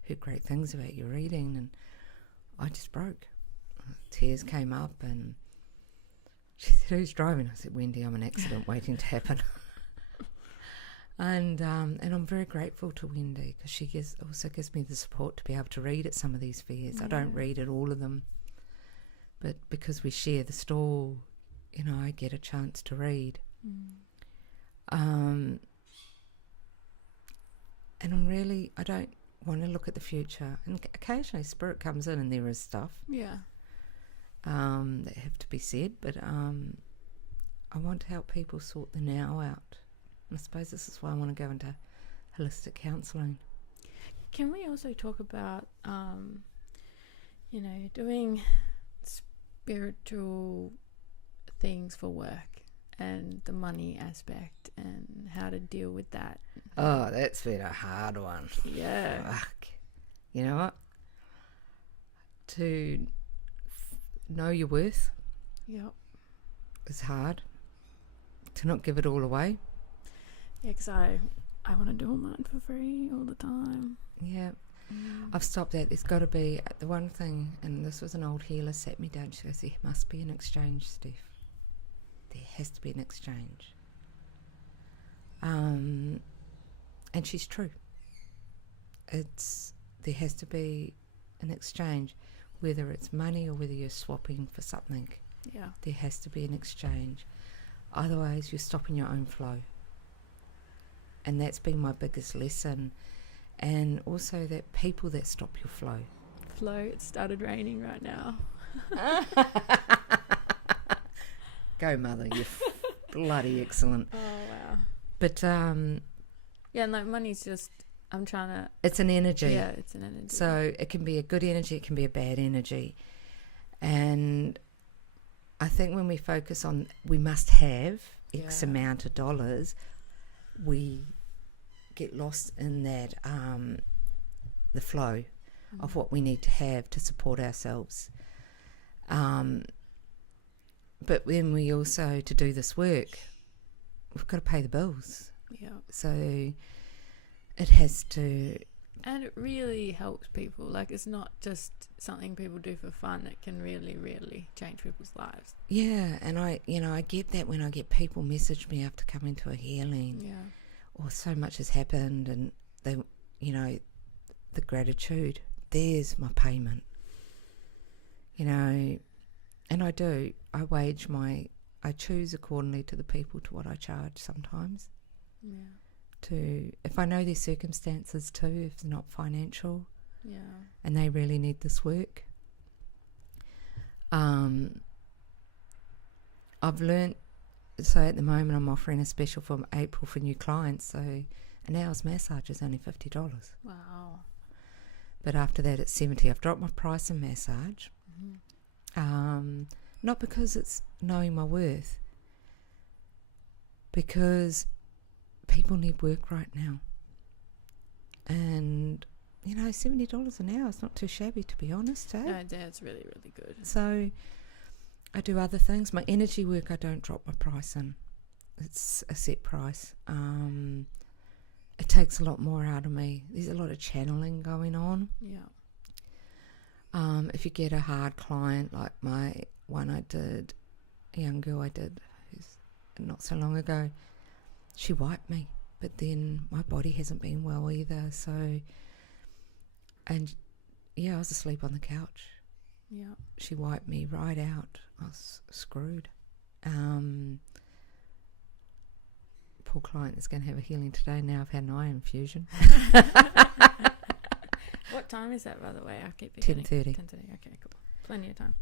heard great things about your reading, and I just broke. Tears came up, and she said, who's driving? I said, Wendy, I'm an accident waiting to happen. And I'm very grateful to Wendy because she also gives me the support to be able to read at some of these fairs. I don't read at all of them, but because we share the stall, I get a chance to read. And I don't want to look at the future. And occasionally spirit comes in and there is stuff Yeah. that have to be said, but I want to help people sort the now out. And I suppose this is why I want to go into holistic counselling. Can we also talk about, doing spiritual things for work and the money aspect and how to deal with that? Oh, that's been a hard one. Yeah. Fuck. You know what? To know your worth Yep. is hard. To not give it all away. Yeah, because I want to do all mine for free all the time. Yeah. I've stopped that. There's got to be the one thing, and this was an old healer sat me down. She goes, there must be an exchange, Steph. There has to be an exchange. And she's true. There has to be an exchange, whether it's money or whether you're swapping for something. Yeah. There has to be an exchange. Otherwise, you're stopping your own flow. And that's been my biggest lesson. And also that people that stop your flow. It started raining right now. Go, mother, you're bloody excellent. Oh, wow. But yeah, no, money's just, I'm trying to... it's an energy. Yeah, it's an energy. So it can be a good energy, it can be a bad energy. And I think when we focus on we must have X amount of dollars, we get lost in that the flow of what we need to have to support ourselves. But when we also, to do this work, we've got to pay the bills. Yeah. So it has to... And it really helps people. Like, it's not just something people do for fun. It can really, really change people's lives. Yeah, and I get that when I get people message me after coming to a healing. Yeah. Or so much has happened and they, the gratitude, there's my payment. And I do. I choose accordingly to the people to what I charge sometimes. Yeah. If I know their circumstances too, if it's not financial. Yeah. And they really need this work. I've learnt, so at the moment I'm offering a special for April for new clients, so an hour's massage is only $50. Wow. But after that it's $70. I've dropped my price in massage. Not because it's knowing my worth, because people need work right now. And, $70 an hour is not too shabby, to be honest, eh? No, that's really, really good. So I do other things. My energy work, I don't drop my price in. It's a set price. It takes a lot more out of me. There's a lot of channeling going on. Yeah. If you get a hard client, like my one I did, a young girl I did, who's not so long ago, she wiped me. But then my body hasn't been well either. So, and yeah, I was asleep on the couch. Yeah. She wiped me right out. I was screwed. Poor client is going to have a healing today. Now I've had an eye infusion. What time is that, by the way? I keep 10:30. 10:30. Okay, cool. Plenty of time.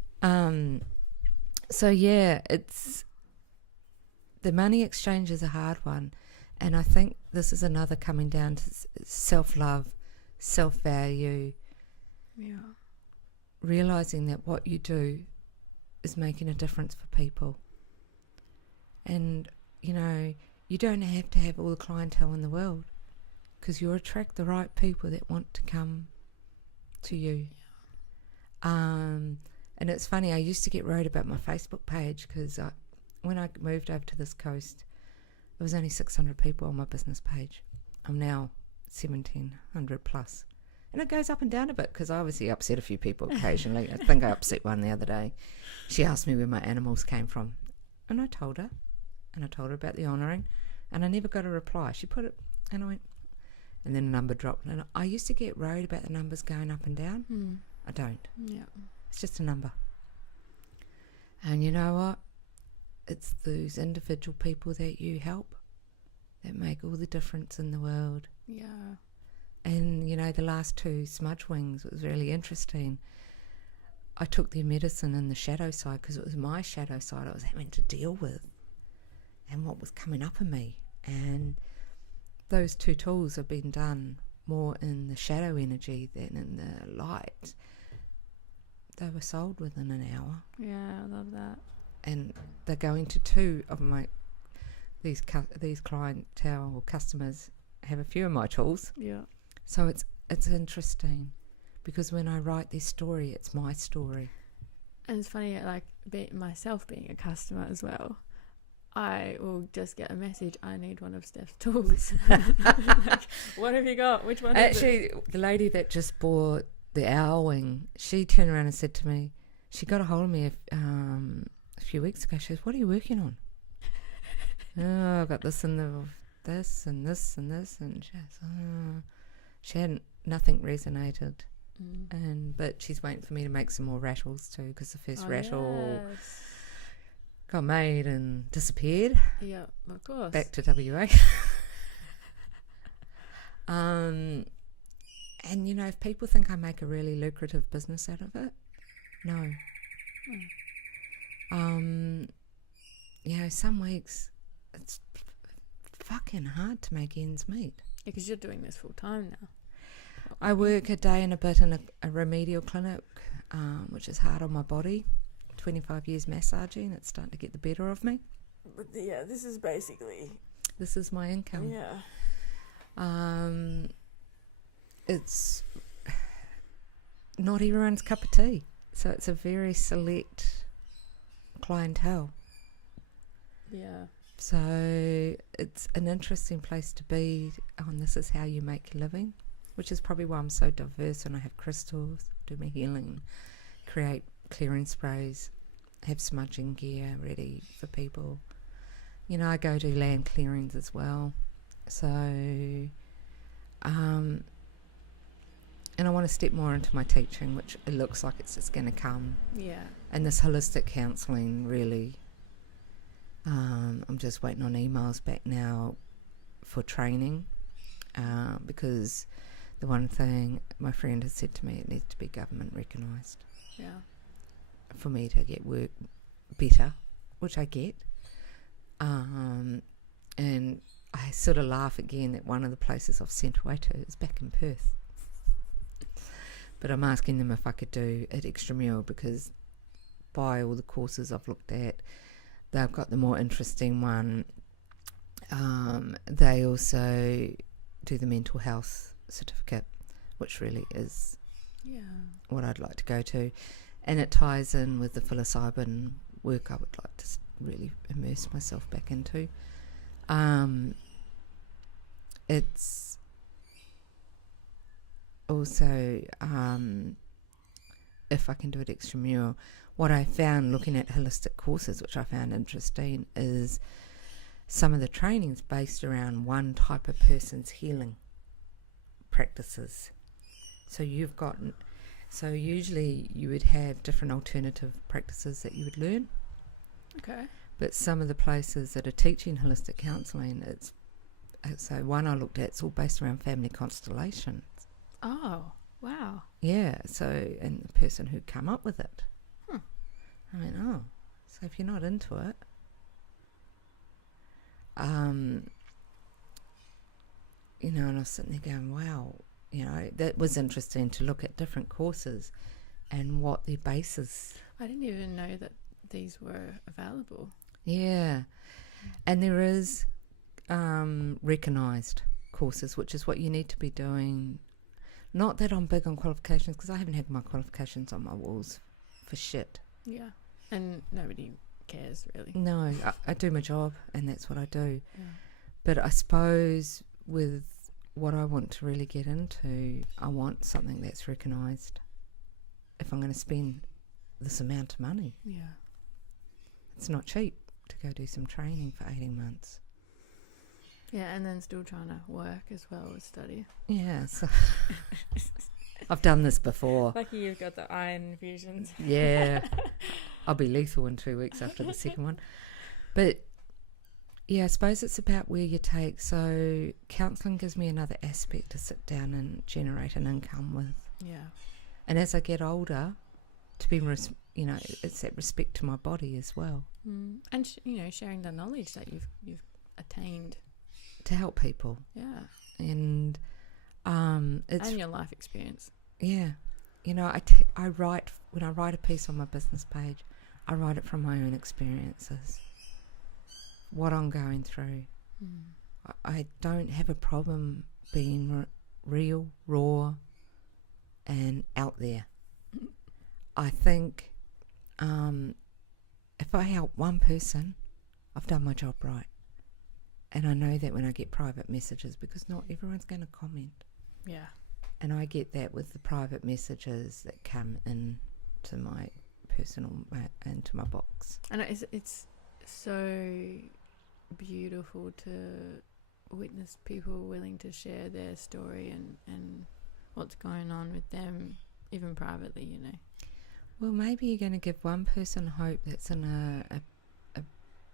So yeah, it's the money exchange is a hard one, and I think this is another coming down to self-love, self-value. Yeah. Realizing that what you do is making a difference for people. And, you don't have to have all the clientele in the world, because you attract the right people that want to come to you. And it's funny, I used to get worried about my Facebook page, because when I moved over to this coast, there was only 600 people on my business page. I'm now 1,700 plus. And it goes up and down a bit, because I obviously upset a few people occasionally. I think I upset one the other day. She asked me where my animals came from. And I told her. And I told her about the honouring. And I never got a reply. She put it, and I went, and then a number dropped. And I used to get worried about the numbers going up and down. I don't. Yeah. It's just a number. And you know what? It's those individual people that you help that make all the difference in the world. Yeah. And, you know, the last 2 smudge wings was really interesting. I took their medicine in the shadow side because it was my shadow side I was having to deal with and what was coming up in me. And those 2 tools have been done more in the shadow energy than in the light. They were sold within an hour. Yeah, I love that. And they're going to 2 of my these clientele or customers have a few of my tools. Yeah. So it's interesting because when I write this story, it's my story. And it's funny, like myself being a customer as well, I will just get a message, I need one of Steph's tools. Like, what have you got? Which one is it? Actually, the lady that just bought the owl wing, she turned around and said to me, she got a hold of me a few weeks ago. She goes, what are you working on? Oh, I've got this and this and this and this. And she goes, oh. She hadn't, nothing resonated. But she's waiting for me to make some more rattles too, because the first rattle got made and disappeared. Yeah, of course. Back to WA. And you know, if people think I make a really lucrative business out of it, no. You know, some weeks it's fucking hard to make ends meet. Because you're doing this full time now. I work a day and a bit in a remedial clinic, which is hard on my body. 25 years massaging, it's starting to get the better of me. But yeah, this is basically... This is my income. Yeah. It's not everyone's cup of tea. So it's a very select clientele. Yeah. So it's an interesting place to be on This Is How You Make Your Living, which is probably why I'm so diverse and I have crystals, do my healing, create clearing sprays, have smudging gear ready for people. You know, I go to land clearings as well. So, and I want to step more into my teaching, which it looks like it's just going to come. Yeah. And this holistic counselling really... I'm just waiting on emails back now for training because the one thing my friend has said to me, it needs to be government recognised. Yeah. For me to get work better, which I get. And I sort of laugh again that one of the places I've sent away to is back in Perth. But I'm asking them if I could do it extramural because by all the courses I've looked at, they've got the more interesting one. They also do the mental health certificate, which really is what I'd like to go to. And it ties in with the psilocybin work I would like to really immerse myself back into. It's also, if I can do it extramural, what I found looking at holistic courses, which I found interesting, is some of the training's based around one type of person's healing practices. So usually you would have different alternative practices that you would learn. Okay. But some of the places that are teaching holistic counselling, so one I looked at, it's all based around family constellations. Oh, wow. Yeah, so, and the person who come up with it. I mean, so if you're not into it, you know, and I was sitting there going, wow, you know, that was interesting to look at different courses and what their bases. I didn't even know that these were available. Yeah, and there is recognised courses, which is what you need to be doing. Not that I'm big on qualifications, because I haven't had my qualifications on my walls for shit. Yeah, and nobody cares, really. No, I do my job, and that's what I do. Yeah. But I suppose with what I want to really get into, I want something that's recognised if I'm going to spend this amount of money. Yeah. It's not cheap to go do some training for 18 months. Yeah, and then still trying to work as well as study. Yeah, so I've done this before. Lucky you've got the iron infusions. Yeah. I'll be lethal in 2 weeks after the second one. But Yeah, I suppose it's about where you take. So counselling gives me another aspect to sit down and generate an income with. Yeah. And as I get older, to be, it's that respect to my body as well. And sharing the knowledge that you've attained to help people. Yeah. And it's and your life experience. Yeah, I write when I write a piece on my business page. I write it from my own experiences, what I'm going through. I don't have a problem being real, raw, and out there. I think if I help one person, I've done my job right. And I know that when I get private messages, because not everyone's going to comment. Yeah. And I get that with the private messages that come in to my personal, into my box. And it's so beautiful to witness people willing to share their story and what's going on with them, even privately, Well, maybe you're going to give one person hope that's in a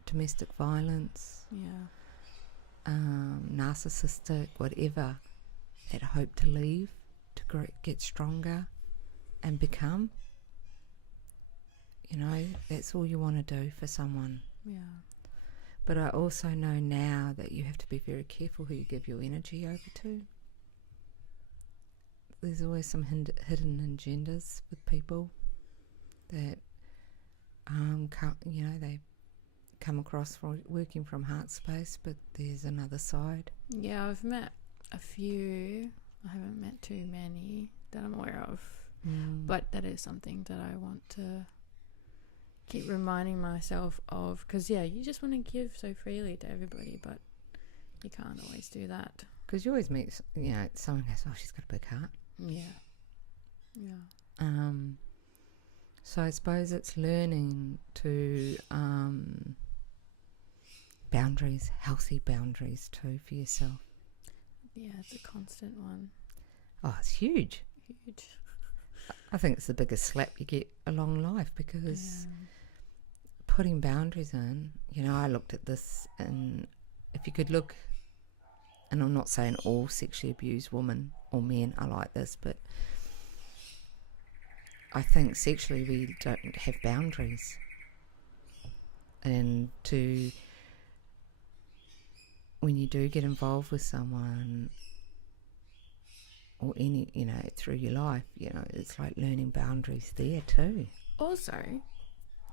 domestic violence, narcissistic, whatever, that hope to leave, to get stronger and become. That's all you want to do for someone. Yeah. But I also know now that you have to be very careful who you give your energy over to. There's always some hidden agendas with people that, they come across working from heart space, but there's another side. Yeah, I've met a few. I haven't met too many that I'm aware of. But that is something that I want to keep reminding myself of, because you just want to give so freely to everybody, but you can't always do that. Because you always meet, someone goes, oh, she's got a big heart. So I suppose it's learning to boundaries, healthy boundaries too for yourself. Yeah, it's a constant one. Oh, it's huge. I think it's the biggest slap you get along life, because putting boundaries in, I looked at this, and if you could look, and I'm not saying all sexually abused women or men are like this, but I think sexually we don't have boundaries. And when you do get involved with someone, or any, through your life, it's like learning boundaries there too. Also,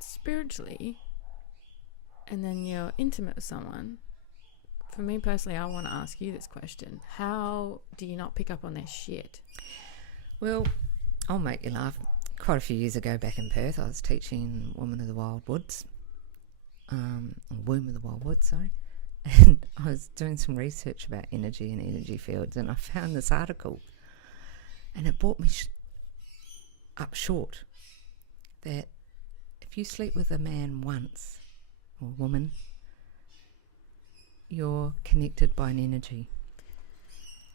spiritually, and then you're intimate with someone. For me personally, I want to ask you this question. How do you not pick up on their shit? Well, I'll make you laugh. Quite a few years ago back in Perth, I was teaching Women of the Wild Woods. Womb of the Wild Woods, sorry. And I was doing some research about energy and energy fields, and I found this article, and it brought me up short, that if you sleep with a man once, or a woman, you're connected by an energy.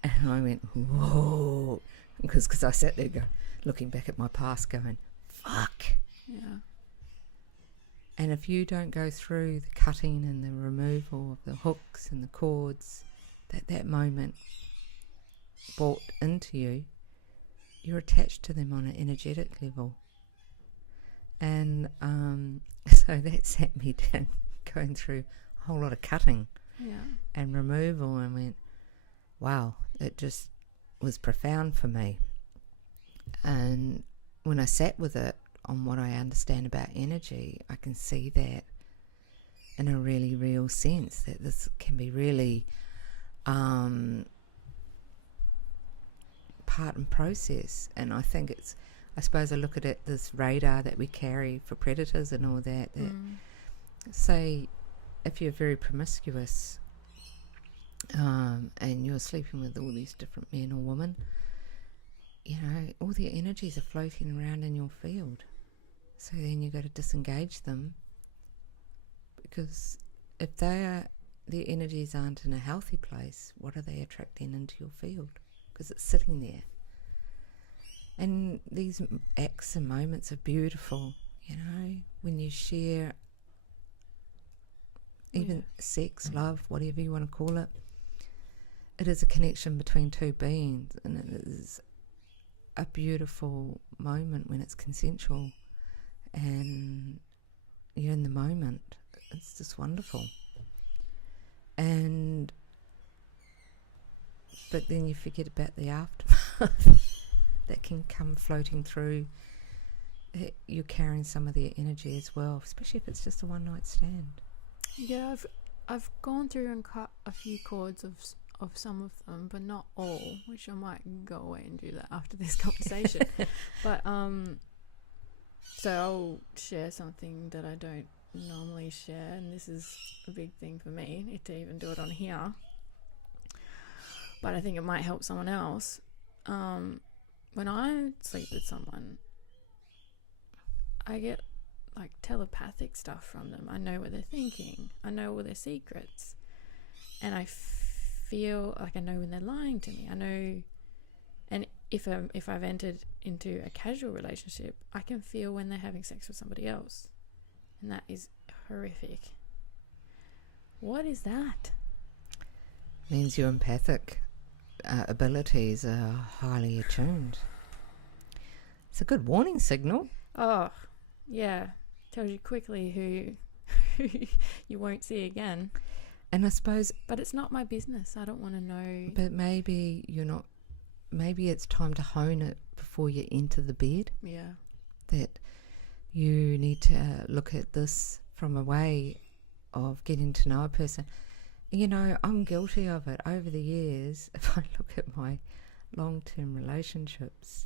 And I went, whoa, because I sat there looking back at my past going, fuck. Yeah. And if you don't go through the cutting and the removal of the hooks and the cords that moment brought into you, you're attached to them on an energetic level. And so that sat me down going through a whole lot of cutting and removal, and went, wow, it just was profound for me. And when I sat with it on what I understand about energy, I can see that in a really real sense, that this can be really part and process. And I think I suppose I look at it, this radar that we carry for predators and all that, say if you're very promiscuous and you're sleeping with all these different men or women, all their energies are floating around in your field. So then you've got to disengage them, because if their energies aren't in a healthy place, what are they attracting into your field? Because it's sitting there. And these acts and moments are beautiful, when you share even sex, love, whatever you want to call it. It is a connection between two beings, and it is a beautiful moment when it's consensual and you're in the moment. It's just wonderful. But then you forget about the aftermath that can come floating through. You're carrying some of their energy as well, especially if it's just a one night stand. Yeah, I've gone through and cut a few cords of some of them, but not all, which I might go away and do that after this conversation. But so I'll share something that I don't normally share, and this is a big thing for me to even do it on here, but I think it might help someone else. When I sleep with someone, I get like telepathic stuff from them. I know what they're thinking, I know all their secrets, and I feel like I know when they're lying to me. I know, and if I've entered into a casual relationship, I can feel when they're having sex with somebody else, and that is horrific. What is that? Means your empathic abilities are highly attuned. It's a good warning signal. Oh, yeah. Tells you quickly who you won't see again. And I suppose... But it's not my business. I don't want to know. But maybe you're not... Maybe it's time to hone it before you enter the bed. Yeah. That you need to look at this from a way of getting to know a person. You know, I'm guilty of it over the years. If I look at my long-term relationships,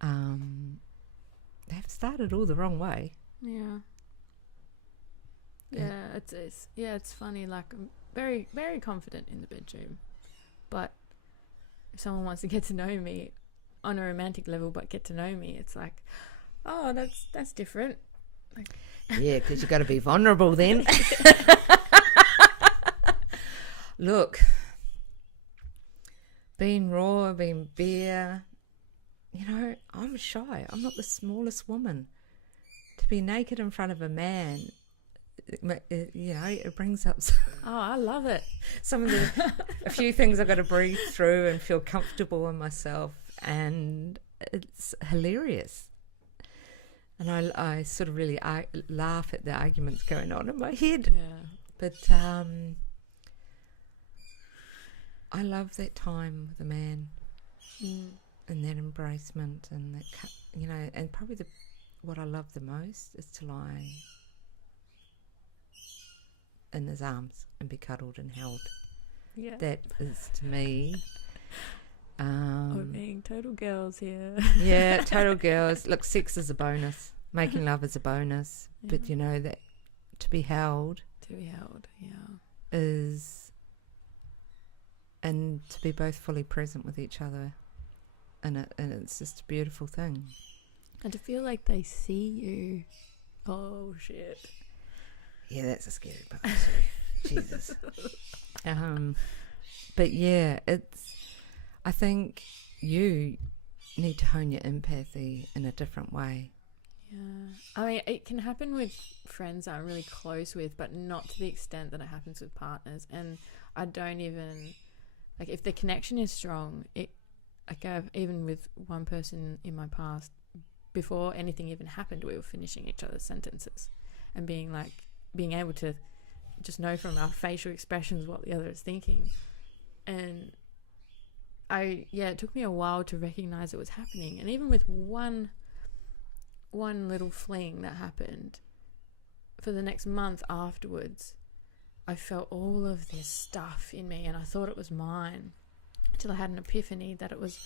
they've started all the wrong way. Yeah. Yeah, it's funny. Like, I'm very, very confident in the bedroom, but if someone wants to get to know me on a romantic level, but get to know me, it's like, oh, that's different. Like, yeah, because you got to be vulnerable then. Look, being raw, being bare, you know, I'm shy. I'm not the smallest woman. To be naked in front of a man, you know, it brings up I love it. a few things I've got to breathe through and feel comfortable in myself, and it's hilarious. And I sort of really laugh at the arguments going on in my head. Yeah. But I love that time with a man, and that embracement, and that, you know, and probably what I love the most is to lie in his arms and be cuddled and held. Yeah. That is, to me, We're being total girls here. yeah, total girls. Look, sex is a bonus. Making love is a bonus. Yeah. But you know that to be held Yeah. is, and to be both fully present with each other, and it's just a beautiful thing. And to feel like they see you. Oh shit. Yeah, that's a scary part too. Jesus. But yeah, I think you need to hone your empathy in a different way. Yeah. I mean, it can happen with friends that I'm really close with, but not to the extent that it happens with partners. And I don't even, like, if the connection is strong, even with one person in my past, before anything even happened, we were finishing each other's sentences and being able to just know from our facial expressions what the other is thinking. And it took me a while to recognize it was happening. And even with one little fling that happened, for the next month afterwards, I felt all of this stuff in me, and I thought it was mine, until I had an epiphany that it was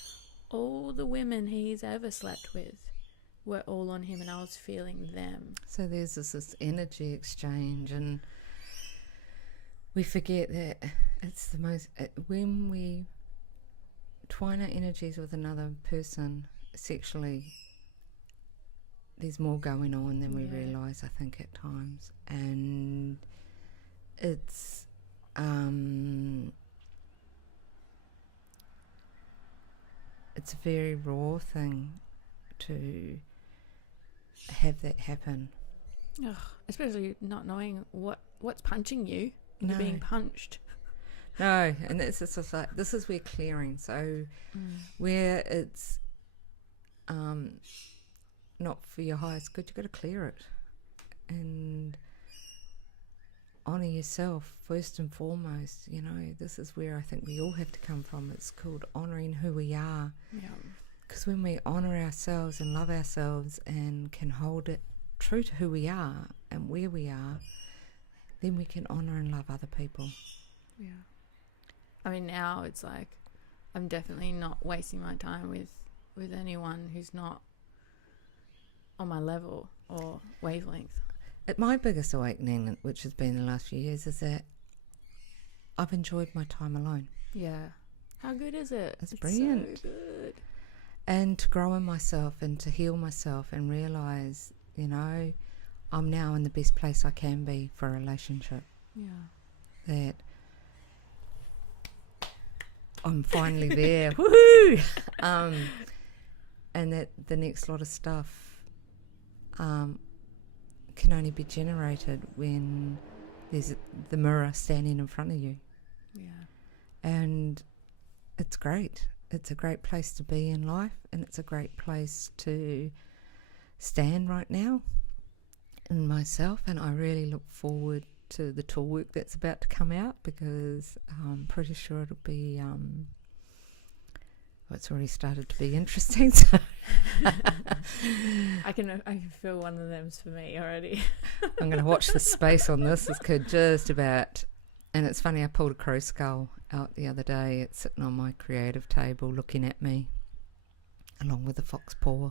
all the women he's ever slept with were all on him, and I was feeling them. So there's this energy exchange, and we forget that it's the most, when we twine our energies with another person sexually, there's more going on than we realise, I think, at times. And it's a very raw thing to have that happen. Ugh, especially not knowing what's punching you. You're being punched. No, and it's just like, this is where clearing. So where it's not for your highest good, you've got to clear it and honour yourself first and foremost. You know, this is where I think we all have to come from. It's called honouring who we are. Yeah. Because when we honour ourselves and love ourselves and can hold it true to who we are and where we are, then we can honour and love other people. Yeah. I mean, now it's like I'm definitely not wasting my time with anyone who's not on my level or wavelength. My biggest awakening, which has been the last few years, is that I've enjoyed my time alone. Yeah. How good is it? It's brilliant. So good. And to grow in myself and to heal myself and realise, you know, I'm now in the best place I can be for a relationship. Yeah. That I'm finally there. Woohoo! And that the next lot of stuff can only be generated when there's the mirror standing in front of you. Yeah. And it's great. It's a great place to be in life, and it's a great place to stand right now in myself. And I really look forward to the tool work that's about to come out, because I'm pretty sure it'll be it's already started to be interesting. So I can feel one of them's for me already. I'm going to watch the space on this. This could just about, and it's funny, I pulled a crow skull out the other day. It's sitting on my creative table looking at me, along with a fox paw,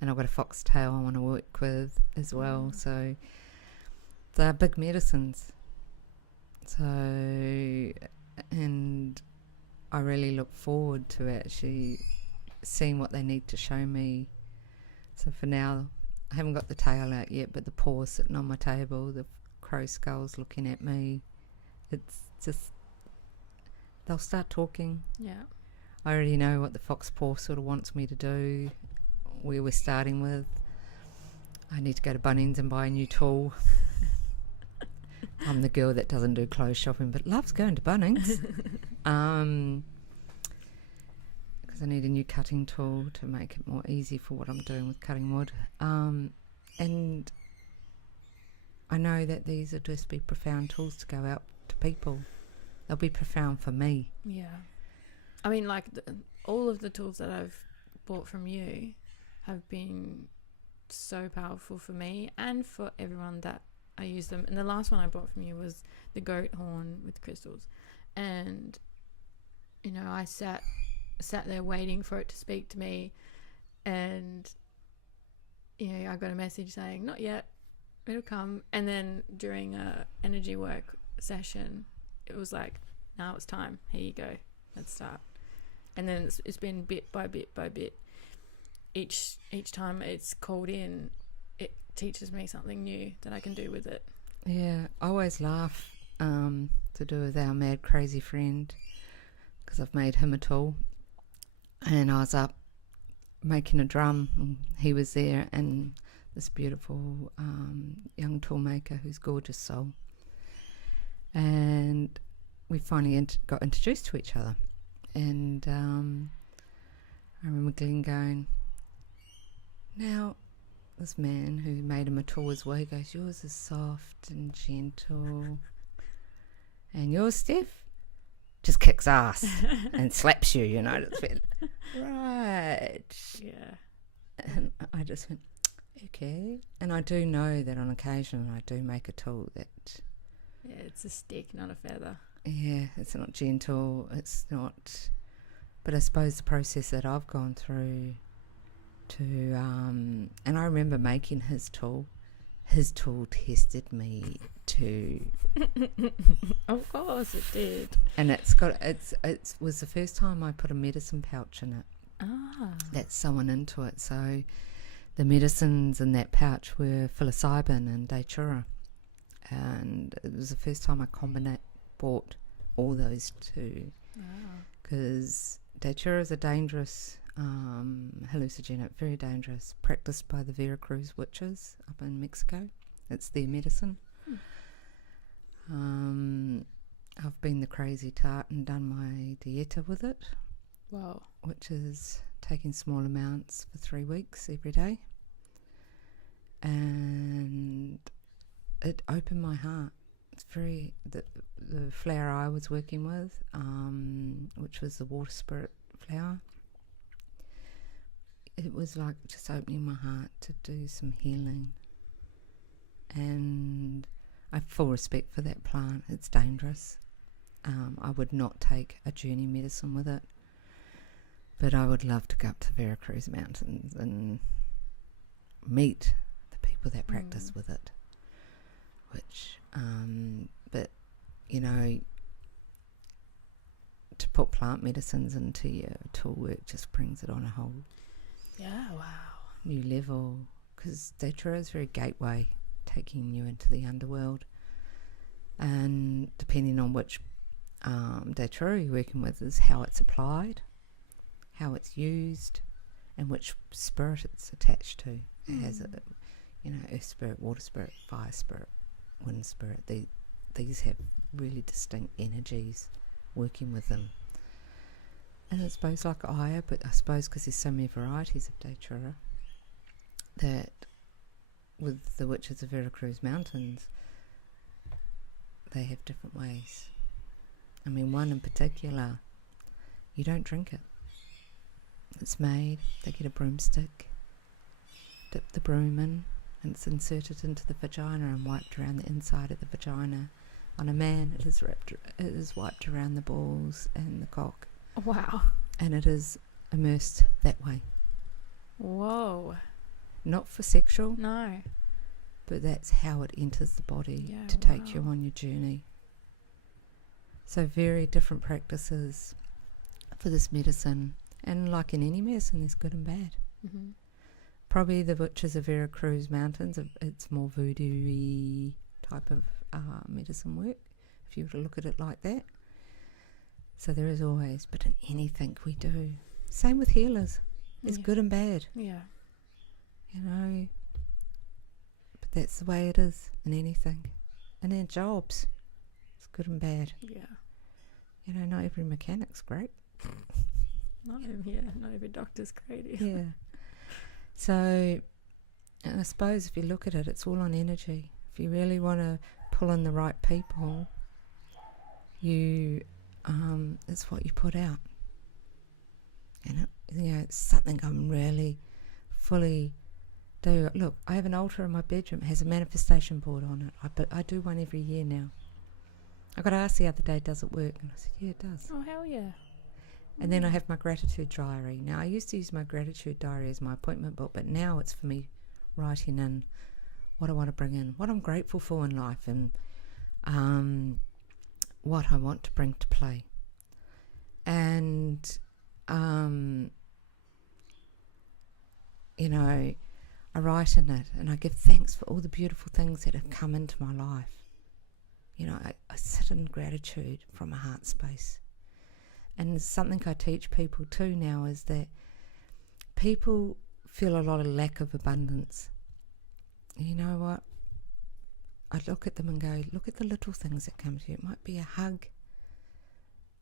and I've got a fox tail I want to work with as well. So they're big medicines. So, and I really look forward to actually seeing what they need to show me. So for now, I haven't got the tail out yet, but the paw sitting on my table, the crow skull's looking at me. It's just, they'll start talking. Yeah. I already know what the fox paw sort of wants me to do, where we're starting with. I need to go to Bunnings and buy a new tool. I'm the girl that doesn't do clothes shopping but loves going to Bunnings. Because I need a new cutting tool to make it more easy for what I'm doing with cutting wood. And I know that these will just be profound tools to go out to people. They'll be profound for me. Yeah. I mean, like, all of the tools that I've bought from you have been so powerful for me and for everyone that I use them. And the last one I bought from you was the goat horn with crystals. And, you know, I sat there waiting for it to speak to me. And, you know, I got a message saying, not yet, it'll come. And then during a energy work session, it was like, now it's time. Here you go. Let's start. And then it's been bit by bit by bit. Each time it's called in, it teaches me something new that I can do with it. Yeah, I always laugh to do with our mad crazy friend, because I've made him a tool. And I was up making a drum, and he was there, and this beautiful young tool maker who's gorgeous soul. And we finally got introduced to each other. And I remember Glenn going, now, this man who made him a tool as well, he goes, yours is soft and gentle. And yours, Steph, just kicks ass and slaps you, you know. It's been, right. Yeah. And I just went, okay. And I do know that on occasion I do make a tool that... Yeah, it's a stick, not a feather. Yeah, it's not gentle, it's not... But I suppose the process that I've gone through to... and I remember making his tool tested me too. Of course it did. And it was the first time I put a medicine pouch in it. Ah. That's sewn into it. So the medicines in that pouch were psilocybin and datura. And it was the first time I bought all those two. Wow. Because datura is a dangerous hallucinogenic, very dangerous, practiced by the Veracruz witches up in Mexico. It's their medicine. I've been the crazy tart and done my dieta with it. Wow. Which is taking small amounts for 3 weeks every day. And it opened my heart. It's very, the flower I was working with, which was the water spirit flower, it was like just opening my heart to do some healing. And I have full respect for that plant. It's dangerous. I would not take a journey medicine with it, but I would love to go up to Veracruz Mountains and meet the people that practice with it. Which, but you know, to put plant medicines into your tool work just brings it on a whole new level, because Datura is very gateway, taking you into the underworld, and depending on which Datura you're working with is how it's applied, how it's used, and which spirit it's attached to. It has a, you know, earth spirit, water spirit, fire spirit, wind spirit. These have really distinct energies working with them. And I suppose like Aya, but I suppose because there's so many varieties of Datura, that with the witches of Veracruz Mountains, they have different ways. I mean, one in particular, you don't drink it. It's made, they get a broomstick, dip the broom in, and it's inserted into the vagina and wiped around the inside of the vagina. On a man, it is wiped around the balls and the cock. Wow. And it is immersed that way. Whoa. Not for sexual. No. But that's how it enters the body to take you on your journey. So very different practices for this medicine. And like in any medicine, there's good and bad. Mm-hmm. Probably the witches of Veracruz Mountains, it's more voodoo-y type of medicine work, if you were to look at it like that. So there is always, but in anything we do, same with healers, there's good and bad. Yeah. You know, but that's the way it is in anything. And in jobs, it's good and bad. Yeah. You know, not every mechanic's great. Not every doctor's great. Yeah. So, and I suppose if you look at it, it's all on energy. If you really want to pull in the right people, it's what you put out. And it's something I'm really fully do. Look, I have an altar in my bedroom. It has a manifestation board on it. I do one every year now. I got asked the other day, does it work? And I said, yeah, it does. Oh, hell yeah. And then I have my gratitude diary. Now, I used to use my gratitude diary as my appointment book, but now it's for me writing in what I want to bring in, what I'm grateful for in life, and what I want to bring to play. And, you know, I write in it and I give thanks for all the beautiful things that have come into my life. You know, I sit in gratitude from a heart space. And something I teach people too now is that people feel a lot of lack of abundance. You know what? I look at them and go, look at the little things that come to you. It might be a hug.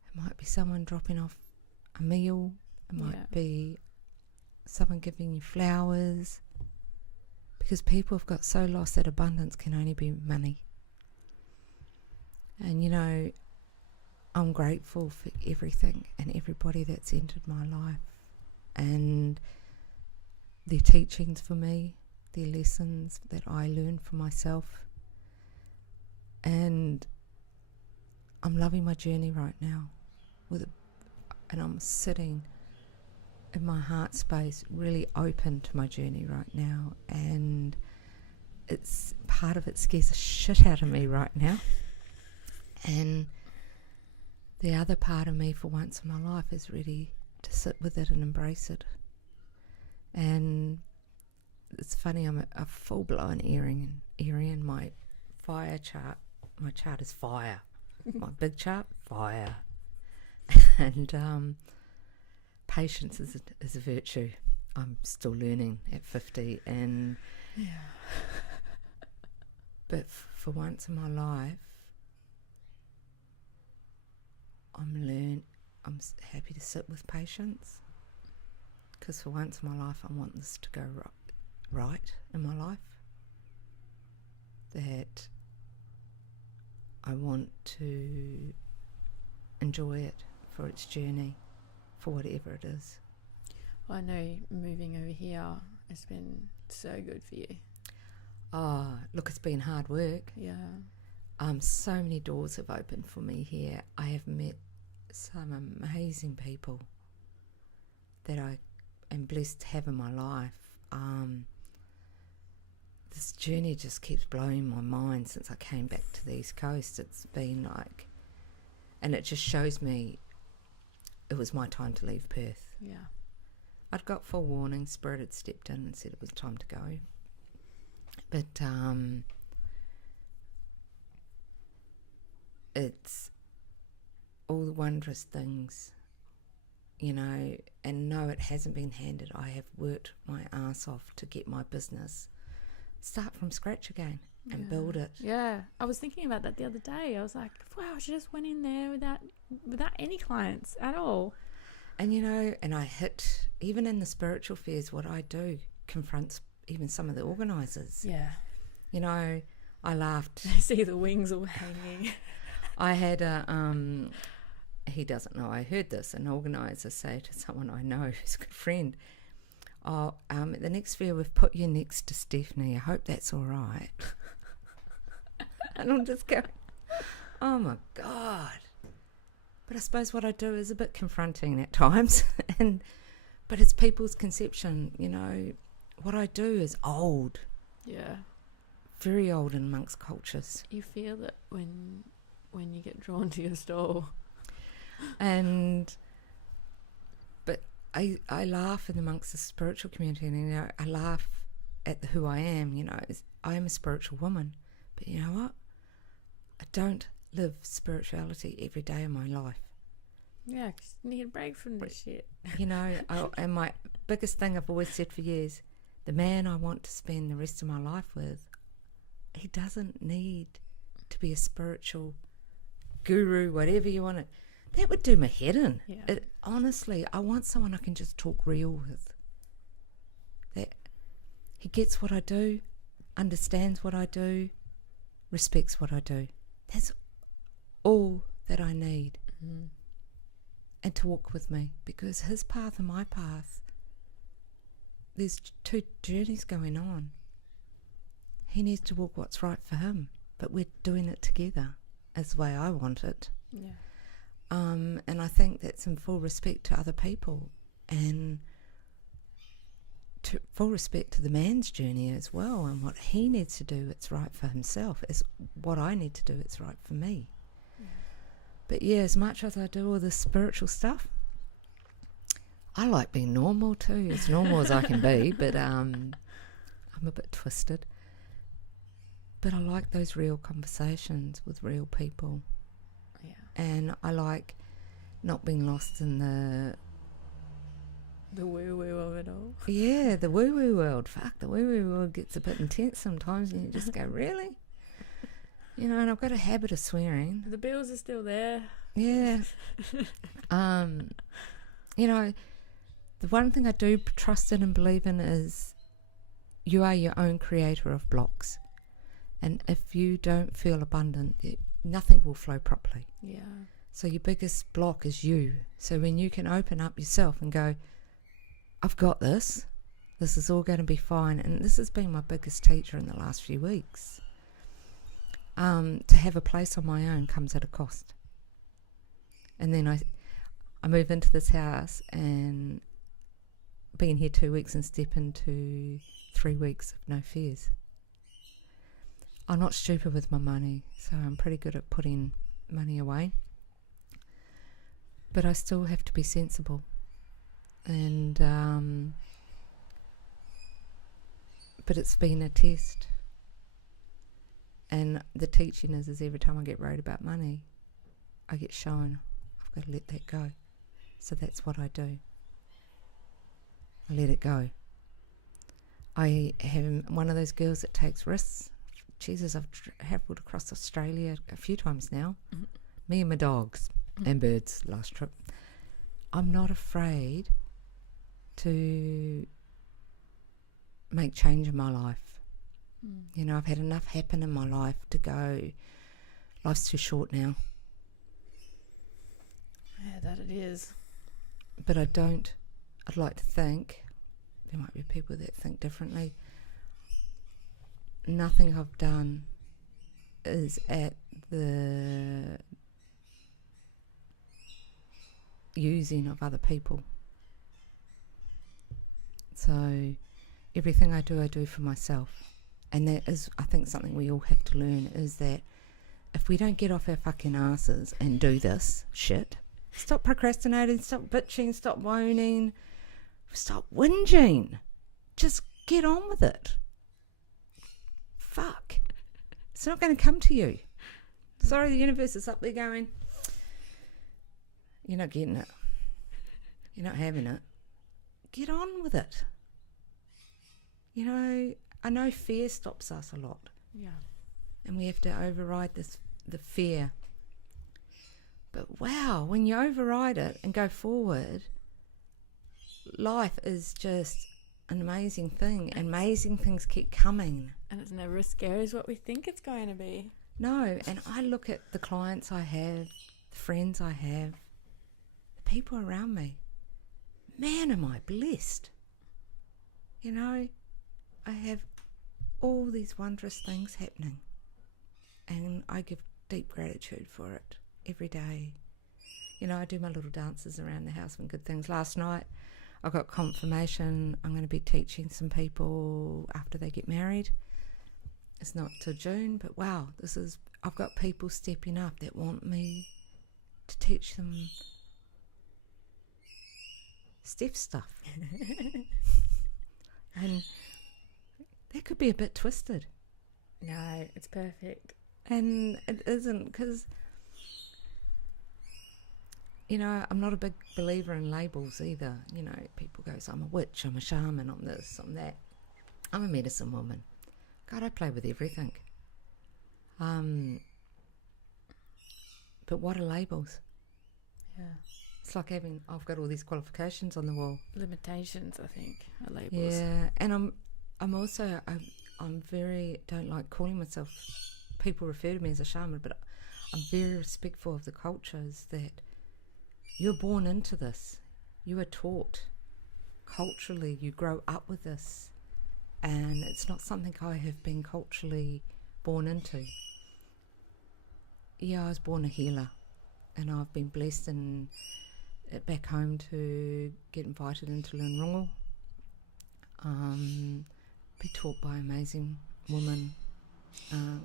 It might be someone dropping off a meal. It might be someone giving you flowers. Because people have got so lost that abundance can only be money. And, you know, I'm grateful for everything and everybody that's entered my life. And their teachings for me, their lessons that I learned for myself. And I'm loving my journey right now. And I'm sitting in my heart space, really open to my journey right now. And it's part of it scares the shit out of me right now. And the other part of me for once in my life is ready to sit with it and embrace it. And it's funny, I'm a full-blown Arian. My fire chart, my chart is fire. My big chart, fire. And patience is a virtue. I'm still learning at 50, and but for once in my life, I'm happy to sit with patience, because for once in my life I want this to go right in my life, that I want to enjoy it for its journey, for whatever it is. Well, I know moving over here has been so good for you. Oh, look, it's been hard work. Yeah. So many doors have opened for me here. I have met some amazing people that I am blessed to have in my life. This journey just keeps blowing my mind since I came back to the East Coast. It's been like, and it just shows me it was my time to leave Perth. Yeah. I'd got full warning. Spirit had stepped in and said it was time to go. But it's all the wondrous things, you know, and no, it hasn't been handed. I have worked my ass off to get my business start from scratch again and build it. Yeah, I was thinking about that the other day. I was like, wow, she just went in there without any clients at all. And, you know, and I hit, even in the spiritual fairs, what I do confronts even some of the organisers. Yeah. You know, I laughed. I see the wings all hanging. I had he doesn't know I heard this, an organiser say to someone I know who's a good friend, at the next fair we've put you next to Stephanie. I hope that's all right. And I'm just going, oh my God. But I suppose what I do is a bit confronting at times, but it's people's conception, you know. What I do is old. Yeah. Very old in amongst cultures. You feel it when you get drawn to your stall. But I laugh in amongst the spiritual community, and, you know, I laugh at who I am, you know. I am a spiritual woman, but you know what? I don't live spirituality every day of my life. Yeah, 'cause you need a break from this shit. You know, and my biggest thing I've always said for years, the man I want to spend the rest of my life with, he doesn't need to be a spiritual guru, whatever you want to. That would do my head in. Yeah. Honestly, I want someone I can just talk real with. That he gets what I do, understands what I do, respects what I do. That's all that I need. Mm-hmm. And to walk with me, because his path and my path, there's two journeys going on. He needs to walk what's right for him, but we're doing it together as the way I want it. Yeah. And I think that's in full respect to other people, and to full respect to the man's journey as well, and what he needs to do, it's right for himself, is what I need to do, it's right for me. Yeah. But yeah, as much as I do all this spiritual stuff, I like being normal too, as normal as I can be, but I'm a bit twisted. But I like those real conversations with real people. Yeah. And I like not being lost in the woo-woo of it all. Yeah, the woo-woo world. Fuck, the woo-woo world gets a bit intense sometimes, and you just go, really? You know, and I've got a habit of swearing. The bills are still there. Yeah. You know, the one thing I do trust in and believe in is you are your own creator of blocks. And if you don't feel abundant, nothing will flow properly. Yeah. So your biggest block is you. So when you can open up yourself and go, I've got this. This is all going to be fine. And this has been my biggest teacher in the last few weeks. To have a place on my own comes at a cost. And then I move into this house, and been here 2 weeks and step into 3 weeks of no fears. I'm not stupid with my money, so I'm pretty good at putting money away. But I still have to be sensible. And but it's been a test. And the teaching is every time I get worried about money, I get shown I've got to let that go. So that's what I do. I let it go. I am one of those girls that takes risks. Jesus, I've travelled across Australia a few times now. Mm-hmm. Me and my dogs and birds last trip. I'm not afraid to make change in my life. You know, I've had enough happen in my life to go, life's too short now. Yeah, that it is. But I'd like to think, there might be people that think differently. Nothing I've done is at the using of other people. So everything I do for myself. And that is, I think, something we all have to learn, is that if we don't get off our fucking asses and do this shit, stop procrastinating, stop bitching, stop moaning, stop whinging. Just get on with it. Fuck. It's not going to come to you. Sorry, the universe is up there going, you're not getting it. You're not having it. Get on with it. You know, I know fear stops us a lot. Yeah. And we have to override the fear. But wow, when you override it and go forward, life is just an amazing thing. And amazing things keep coming. And it's never as scary as what we think it's going to be. No, and I look at the clients I have, the friends I have, the people around me. Man, am I blessed. You know, I have all these wondrous things happening. And I give deep gratitude for it every day. You know, I do my little dances around the house when good things. Last night, I got confirmation I'm going to be teaching some people after they get married. It's not till June, but wow, I've got people stepping up that want me to teach them Steph stuff. And that could be a bit twisted. No, it's perfect. And it isn't, because, you know, I'm not a big believer in labels either. You know, people go, so I'm a witch, I'm a shaman, I'm this, I'm that. I'm a medicine woman. God, I play with everything. But what are labels? Yeah. It's like I've got all these qualifications on the wall. Limitations, I think, are labels. Yeah, and I'm also, I'm very, don't like calling myself, people refer to me as a shaman, but I'm very respectful of the cultures that you're born into this. You are taught culturally, you grow up with this. And it's not something I have been culturally born into. Yeah, I was born a healer, and I've been blessed back home to get invited into Lunrungu, be taught by an amazing woman,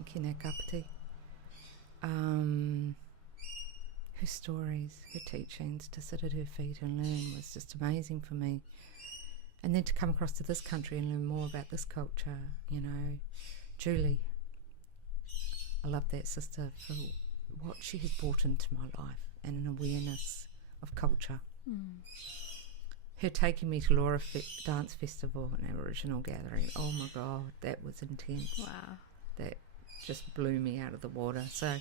Kina Kapiti. Her stories, her teachings, to sit at her feet and learn was just amazing for me. And then to come across to this country and learn more about this culture, you know. Julie, I love that sister for what she has brought into my life and an awareness of culture. Her taking me to Laura Dance Festival, an Aboriginal gathering, oh my God, that was intense. Wow. That just blew me out of the water. So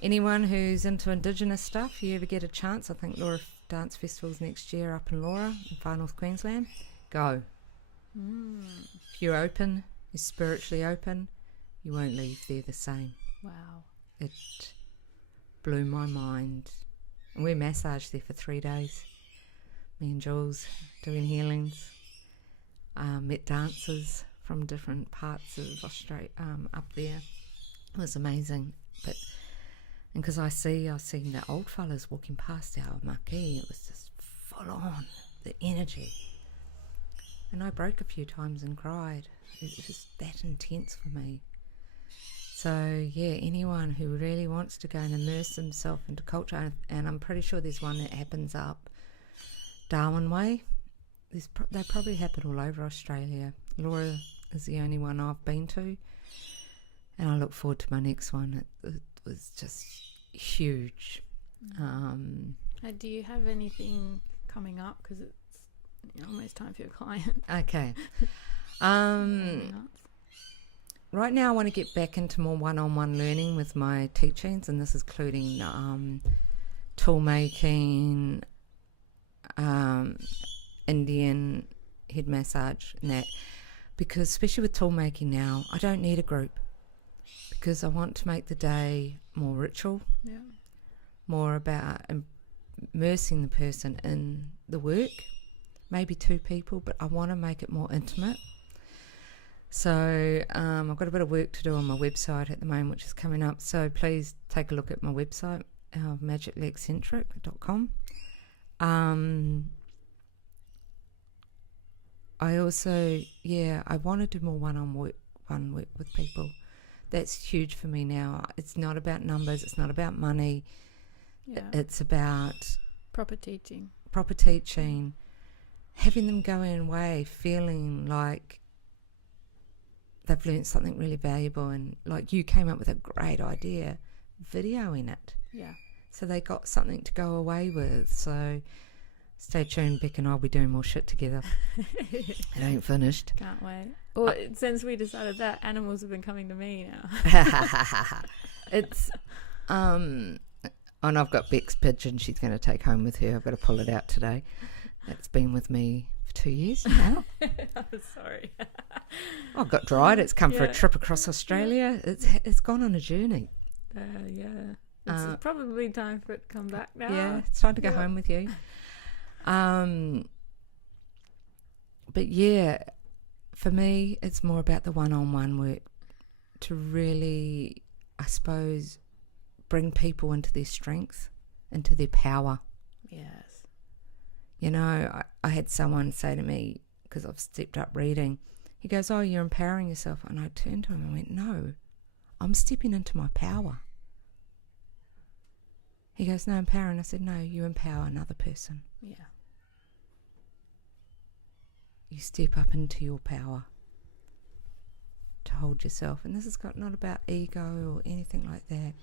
anyone who's into Indigenous stuff, if you ever get a chance, I think Laura Dance Festival's next year up in Laura, in Far North Queensland. Go. If you're open, you're spiritually open, you won't leave there the same. Wow. It blew my mind. And we massaged there for 3 days. Me and Jules doing healings. Met dancers from different parts of Australia up there. It was amazing. And because I've seen the old fellas walking past our marquee, it was just full on, the energy. And I broke a few times and cried. It was just that intense for me. So yeah, anyone who really wants to go and immerse themselves into culture, and I'm pretty sure there's one that happens up Darwin Way. They probably happen all over Australia. Laura is the only one I've been to, and I look forward to my next one. It was just huge. Do you have anything coming up? Because almost time for your client. Okay. Nuts. Right now I want to get back into more one-on-one learning with my teachings, and this is including tool making, Indian head massage and that, because especially with tool making now, I don't need a group, because I want to make the day more ritual, more about immersing the person in the work, maybe 2 people, but I want to make it more intimate. So I've got a bit of work to do on my website at the moment, which is coming up. So please take a look at my website, magicallyeccentric.com. I also, I want to do more one-on-one work with people. That's huge for me now. It's not about numbers. It's not about money. It's about proper teaching, having them go away feeling like they've learnt something really valuable, and like you came up with a great idea, videoing it. Yeah. So they got something to go away with. So stay tuned, Beck and I'll be doing more shit together. It ain't finished. Can't wait. Well, since we decided that, animals have been coming to me now. It's, and I've got Beck's pigeon she's going to take home with her. I've got to pull it out today. It's been with me for 2 years now. I'm sorry. I got dried. It's come for a trip across Australia. It's gone on a journey. It's probably time for it to come back now. Yeah, it's time to go home with you. But for me, it's more about the one-on-one work to really, I suppose, bring people into their strength, into their power. Yes. You know, I had someone say to me, because I've stepped up reading, he goes, "Oh, you're empowering yourself." And I turned to him and went, "No, I'm stepping into my power." He goes, "No, empowering." I said, "No, you empower another person. Yeah. You step up into your power to hold yourself." And this is not about ego or anything like that.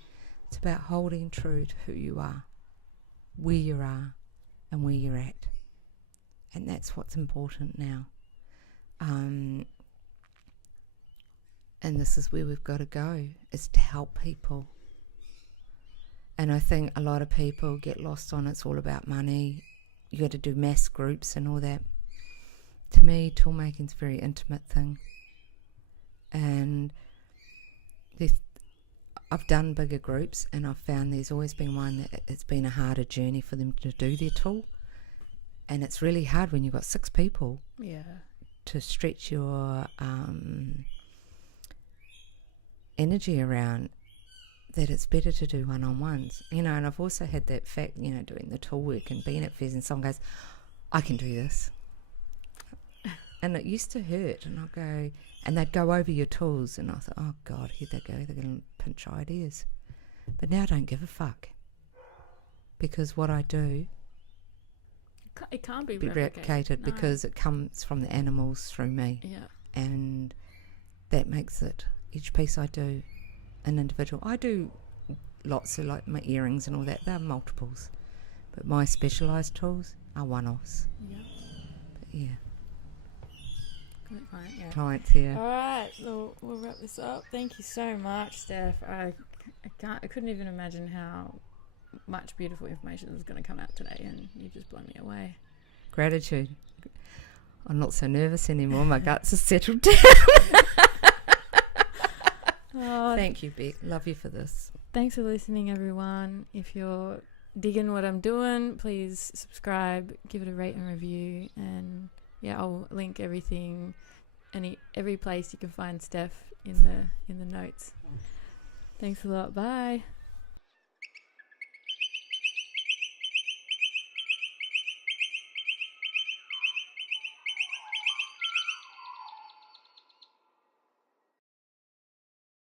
It's about holding true to who you are, where you are, and where you're at. And that's what's important now. And this is where we've got to go, is to help people. And I think a lot of people get lost on it's all about money. You got to do mass groups and all that. To me, tool making's a very intimate thing. And I've done bigger groups, and I've found there's always been one that it's been a harder journey for them to do their tool. And it's really hard when you've got 6 people to stretch your energy around, that it's better to do one-on-ones. You know, and I've also had that fact, you know, doing the tool work and being at fairs, and someone goes, "I can do this." And it used to hurt, and I'll go, and they'd go over your tools, and I thought, oh God, here they go, they're going to pinch ideas. But now I don't give a fuck, because what I do, it can't be replicated because it comes from the animals through me. Yeah. And that makes it, each piece I do, an individual. I do lots of, like, my earrings and all that, they're multiples. But my specialised tools are one-offs. Yeah. But yeah. Clients here. All right, we'll wrap this up. Thank you so much, Steph. I couldn't even imagine how much beautiful information was going to come out today, and you just blown me away. Gratitude. I'm not so nervous anymore. My guts are settled down. Thank you, Beck. Love you for this. Thanks for listening, everyone. If you're digging what I'm doing, please subscribe, give it a rate and review, and I'll link everything, every place you can find Steph in the notes. Thanks a lot. Bye.